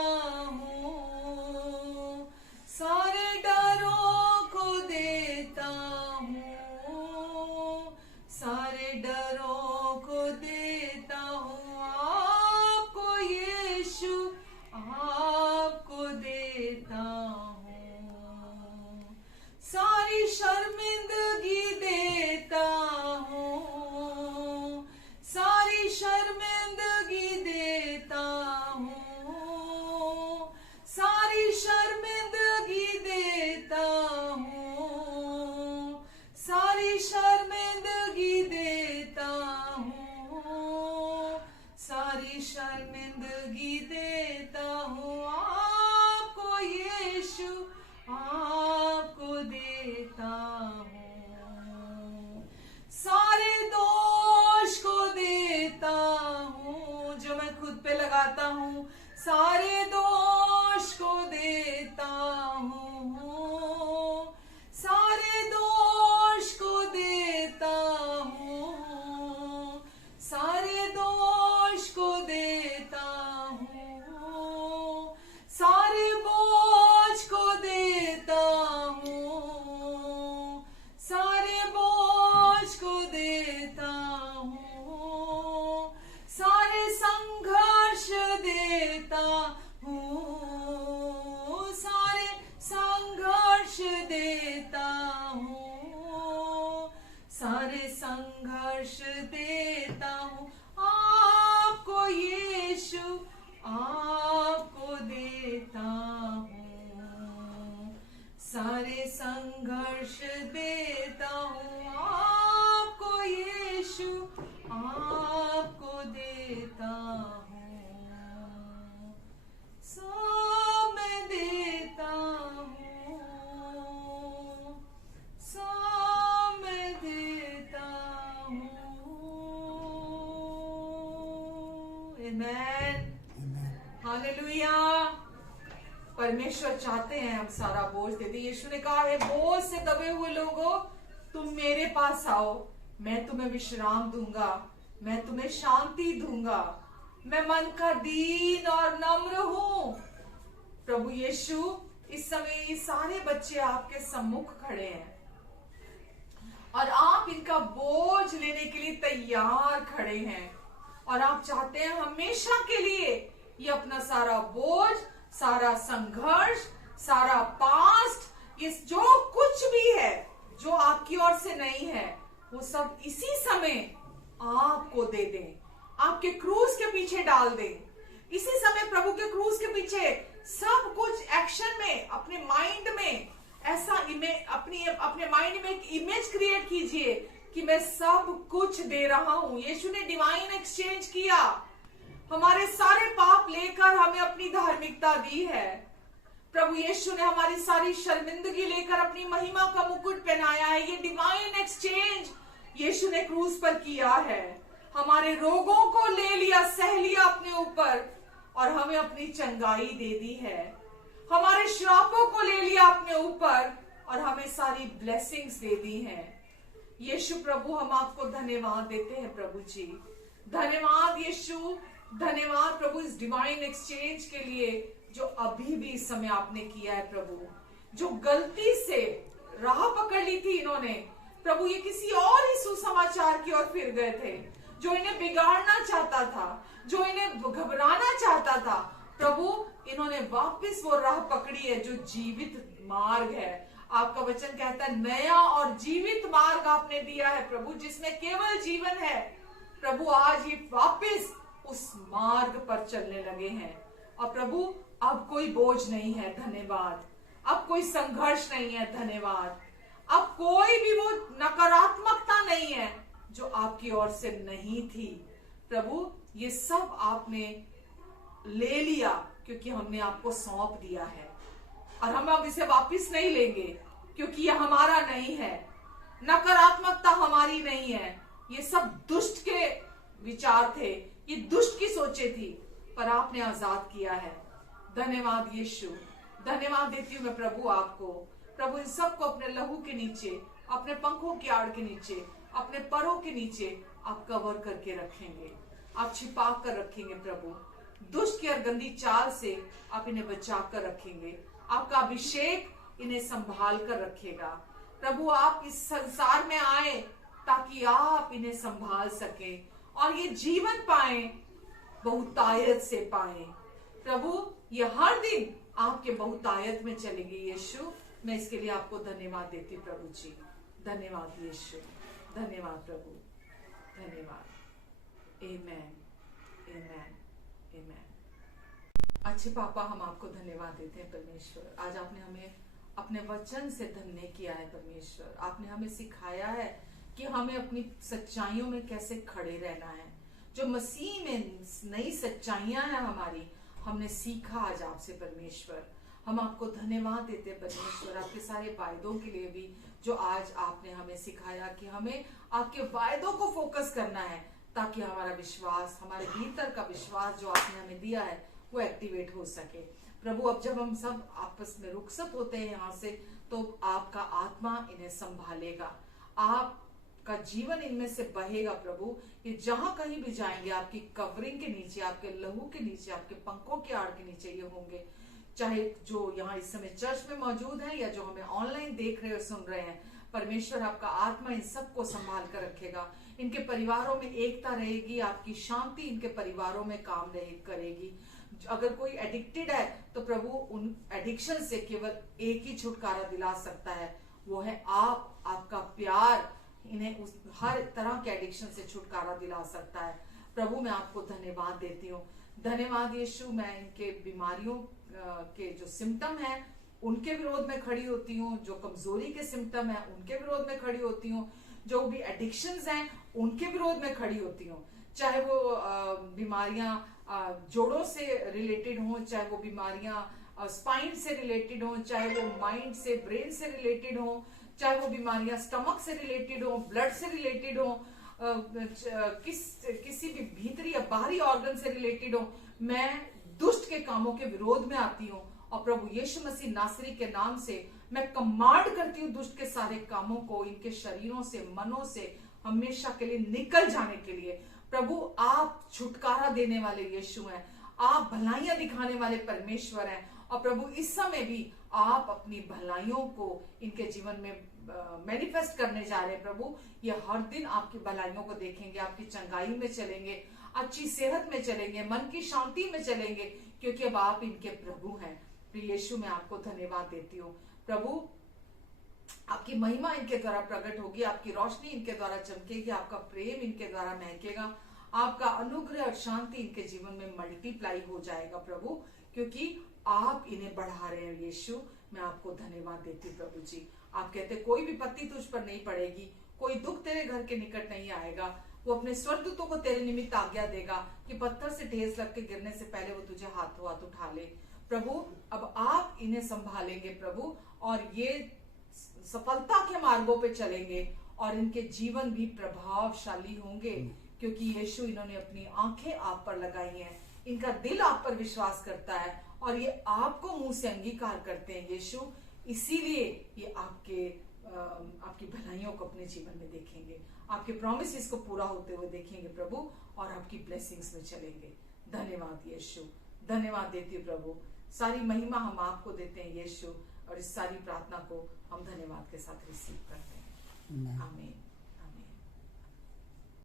हूँ, सारे डरों को देता हूँ, सारे डरों को देता हूँ आपको यीशु, आपको देता हूँ, सारी शर्मिंदगी देता हूँ, सारी शर्मिंदगी देता हूँ, सारी शर्मिंदगी देता हूँ, सारी शर्मिंदगी देता हूँ, सारी शर्मिंदगी देता हूँ आपको यीशु, आपको देता हूँ, सारे दोष को देता हूँ जो मैं खुद पे लगाता हूँ, सारे दोष को देता हूँ, सारे दोष को देता हूँ, सारे दोष को देता हूँ, सारे बोझ को देता हूँ, सारे बोझ को देता हूँ, सारे संघर्ष देता हूँ, सारे संघर्ष देता हूँ, सारे संघर्ष देता हूँ आपको यीशु, आपको देता हूँ, सारे संघर्ष देता हूँ आपको यीशु, आपको देता हूँ, सब मैं देता हूँ, सब मैं देता हूँ। आमीन। हालेलुया। परमेश्वर चाहते हैं हम सारा बोझ देते। यीशु ने कहा है, बोझ से दबे हुए लोगों, तुम मेरे पास आओ, मैं तुम्हें विश्राम दूंगा, मैं तुम्हें शांति दूंगा, मैं मन का दीन और नम्र हूं। प्रभु यीशु, इस समय ये सारे बच्चे आपके सम्मुख खड़े हैं और आप इनका बोझ लेने के लिए तैयार खड़े हैं और आप चाहते हैं हमेशा के लिए ये अपना सारा बोझ, सारा संघर्ष, सारा पास्ट, ये जो कुछ भी है जो आपकी ओर से नहीं है, वो सब इसी समय आपको दे दें, आपके क्रूज के पीछे डाल दें। इसी समय प्रभु के क्रूज के पीछे सब कुछ एक्शन में, अपने माइंड में ऐसा इमेज, अपने माइंड में एक इमेज क्रिएट कीजिए कि मैं सब कुछ दे रहा हूं। यीशु ने डिवाइन एक्सचेंज किया, हमारे सारे पाप लेकर हमें अपनी धार्मिकता दी है। प्रभु यीशु ने हमारी सारी शर्मिंदगी लेकर अपनी महिमा का मुकुट पहनाया है। ये डिवाइन एक्सचेंज यीशु ने क्रूज पर किया है। हमारे रोगों को ले लिया, सह लिया अपने ऊपर और हमें अपनी चंगाई दे दी है। हमारे श्रापों को ले लिया अपने ऊपर और हमें सारी ब्लेसिंग्स दे दी हैं। यीशु प्रभु, हम आपको धन्यवाद देते हैं प्रभु जी। धन्यवाद यीशु, धन्यवाद प्रभु इस डिवाइन एक्सचेंज के लिए जो अभी भी इस समय आपने किया है प्रभु। जो गलती से राह पकड़ ली थी इन्होंने प्रभु, ये किसी और ही सुसमाचार की ओर फिर गए थे, जो इन्हें बिगाड़ना चाहता था, जो इन्हें घबराना चाहता था। प्रभु, इन्होंने वापस वो राह पकड़ी है जो जीवित मार्ग है। आपका वचन कहता है नया और जीवित मार्ग आपने दिया है प्रभु, जिसमें केवल जीवन है। प्रभु, आज ये वापस उस मार्ग पर चलने लगे हैं और प्रभु अब कोई बोझ नहीं है, धन्यवाद। अब कोई संघर्ष नहीं है, धन्यवाद। अब कोई भी वो नकारात्मकता नहीं है जो आपकी ओर से नहीं थी। प्रभु, ये सब आपने ले लिया क्योंकि हमने आपको सौंप दिया है और हम अब इसे वापस नहीं लेंगे क्योंकि ये हमारा नहीं है। नकारात्मकता हमारी नहीं है। ये सब दुष्ट के विचार थे, ये दुष्ट की सोचे थी, पर आपने आजाद किया है। धन्यवाद यीशु, धन्यवाद देती हूं मैं प्रभु आपको। प्रभु, इन सबको अपने लहू के नीचे, अपने पंखों की आड़ के नीचे, अपने परों के नीचे आप कवर करके रखेंगे, आप छिपा कर रखेंगे प्रभु। दुष्ट की और गंदी चाल से आप इन्हें बचा कर रखेंगे। आपका अभिषेक इन्हें संभाल कर रखेगा। प्रभु, आप इस संसार में आए ताकि आप इन्हें संभाल सकें और ये जीवन पाए, बहुतायत से पाए। प्रभु, ये हर दिन आपके बहुतायत में चलेंगे। यीशु, मैं इसके लिए आपको धन्यवाद देती हूँ प्रभु जी। धन्यवाद यीशु, धन्यवाद प्रभु, धन्यवाद। आमेन, आमेन, आमेन। अच्छे पापा, हम आपको धन्यवाद देते हैं परमेश्वर। आज आपने हमें अपने वचन से धन्य किया है परमेश्वर। आपने हमें सिखाया है कि हमें अपनी सच्चाइयों में कैसे खड़े रहना है। जो मसीह में नई सच्चाइयां हैं हमारी, हमने सीखा आज आपसे परमेश्वर। हम आपको धन्यवाद देते हैं परमेश्वर, आपके सारे वायदों के लिए भी जो आज आपने हमें सिखाया कि हमें आपके वायदों को फोकस करना है ताकि हमारा विश्वास, हमारे भीतर का विश्वास जो आपने हमें दिया है वो एक्टिवेट हो सके। प्रभु, अब जब हम सब आपस में रुखसत होते हैं यहाँ से, तो आपका आत्मा इन्हें संभालेगा, आपका जीवन इनमें से बहेगा प्रभु। ये जहां कहीं भी जाएंगे आपकी कवरिंग के नीचे, आपके लहू के नीचे, आपके पंखों के आड़ के नीचे ये होंगे। चाहे जो यहाँ इस समय चर्च में मौजूद है या जो हमें ऑनलाइन देख रहे और सुन रहे हैं, परमेश्वर आपका आत्मा इन सबको संभाल कर रखेगा। इनके परिवारों में एकता रहेगी, आपकी शांति इनके परिवारों में काम करेगी। अगर कोई एडिक्टेड है तो प्रभु उन एडिक्शन से केवल एक ही छुटकारा दिला सकता है, वो है आप। आपका प्यार इन्हें उस हर तरह के एडिक्शन से छुटकारा दिला सकता है। प्रभु, मैं आपको धन्यवाद देती हूँ। धन्यवाद यीशु। मैं इनके बीमारियों के जो सिम्टम है उनके विरोध में खड़ी होती हूँ, जो कमजोरी के सिम्टम है उनके विरोध में खड़ी होती हूँ, जो भी एडिक्शंस हैं उनके विरोध में खड़ी होती हूँ। चाहे वो बीमारियां जोड़ों से रिलेटेड हों, चाहे वो बीमारियां स्पाइन से रिलेटेड हों, चाहे वो माइंड से, ब्रेन से रिलेटेड हों, चाहे वो बीमारियां स्टमक से रिलेटेड हों, ब्लड से रिलेटेड हों, किसी भी भीतरी या बाहरी ऑर्गन से रिलेटेड हों, मैं दुष्ट के कामों के विरोध में आती हूँ और प्रभु यीशु मसीह नासरी के नाम से मैं कमांड करती हूँ दुष्ट के सारे कामों को इनके शरीरों से, मनों से हमेशा के लिए निकल जाने के लिए। प्रभु, आप छुटकारा देने वाले यीशु हैं, आप भलाइयां दिखाने वाले परमेश्वर हैं और प्रभु इस समय भी आप अपनी भलाइयों को इनके जीवन में मैनिफेस्ट करने जा रहे हैं प्रभु, ये हर दिन आपकी भलाइयों को देखेंगे, आपकी चंगाई में चलेंगे, अच्छी सेहत में चलेंगे, मन की शांति में चलेंगे, क्योंकि अब आप इनके प्रभु हैं। प्रिय यीशु, मैं आपको धन्यवाद देती हूँ प्रभु, आपकी महिमा इनके द्वारा प्रकट होगी, आपकी रोशनी इनके द्वारा चमकेगी, आपका प्रेम इनके द्वारा महकेगा, आपका अनुग्रह और शांति इनके जीवन में मल्टीप्लाई हो जाएगा प्रभु, क्योंकि आप इन्हें बढ़ा रहे हैं। यीशु, मैं आपको धन्यवाद देती हूँ प्रभु जी। आप कहते कोई विपत्ति तुझ पर नहीं पड़ेगी, कोई दुख तेरे घर के निकट नहीं आएगा, वो अपने स्वर्गदूतों को तेरे निमित्त आज्ञा देगा कि पत्थर से ठेस लग के गिरने से पहले वो तुझे हाथों हाथ उठा ले। प्रभु, अब आप इन्हें संभालेंगे प्रभु, और ये सफलता के मार्गों पे चलेंगे, और इनके जीवन भी प्रभावशाली होंगे, क्योंकि यीशु इन्होंने अपनी आंखें आप पर लगाई हैं, इनका दिल आप पर विश्वास करता है, और ये आपको मुंह से अंगीकार करते हैं यीशु, इसीलिए ये आपकी भलाइयों को अपने जीवन में देखेंगे, आपके प्रॉमिसेस को पूरा होते हुए देखेंगे प्रभु, और आपकी ब्लेसिंग्स में चलेंगे। धन्यवाद यीशु, धन्यवाद देती हूँ प्रभु, सारी महिमा हम आपको देते हैं यीशु, और इस सारी प्रार्थना को हम धन्यवाद के साथ रिसीव करते हैं। आमीन।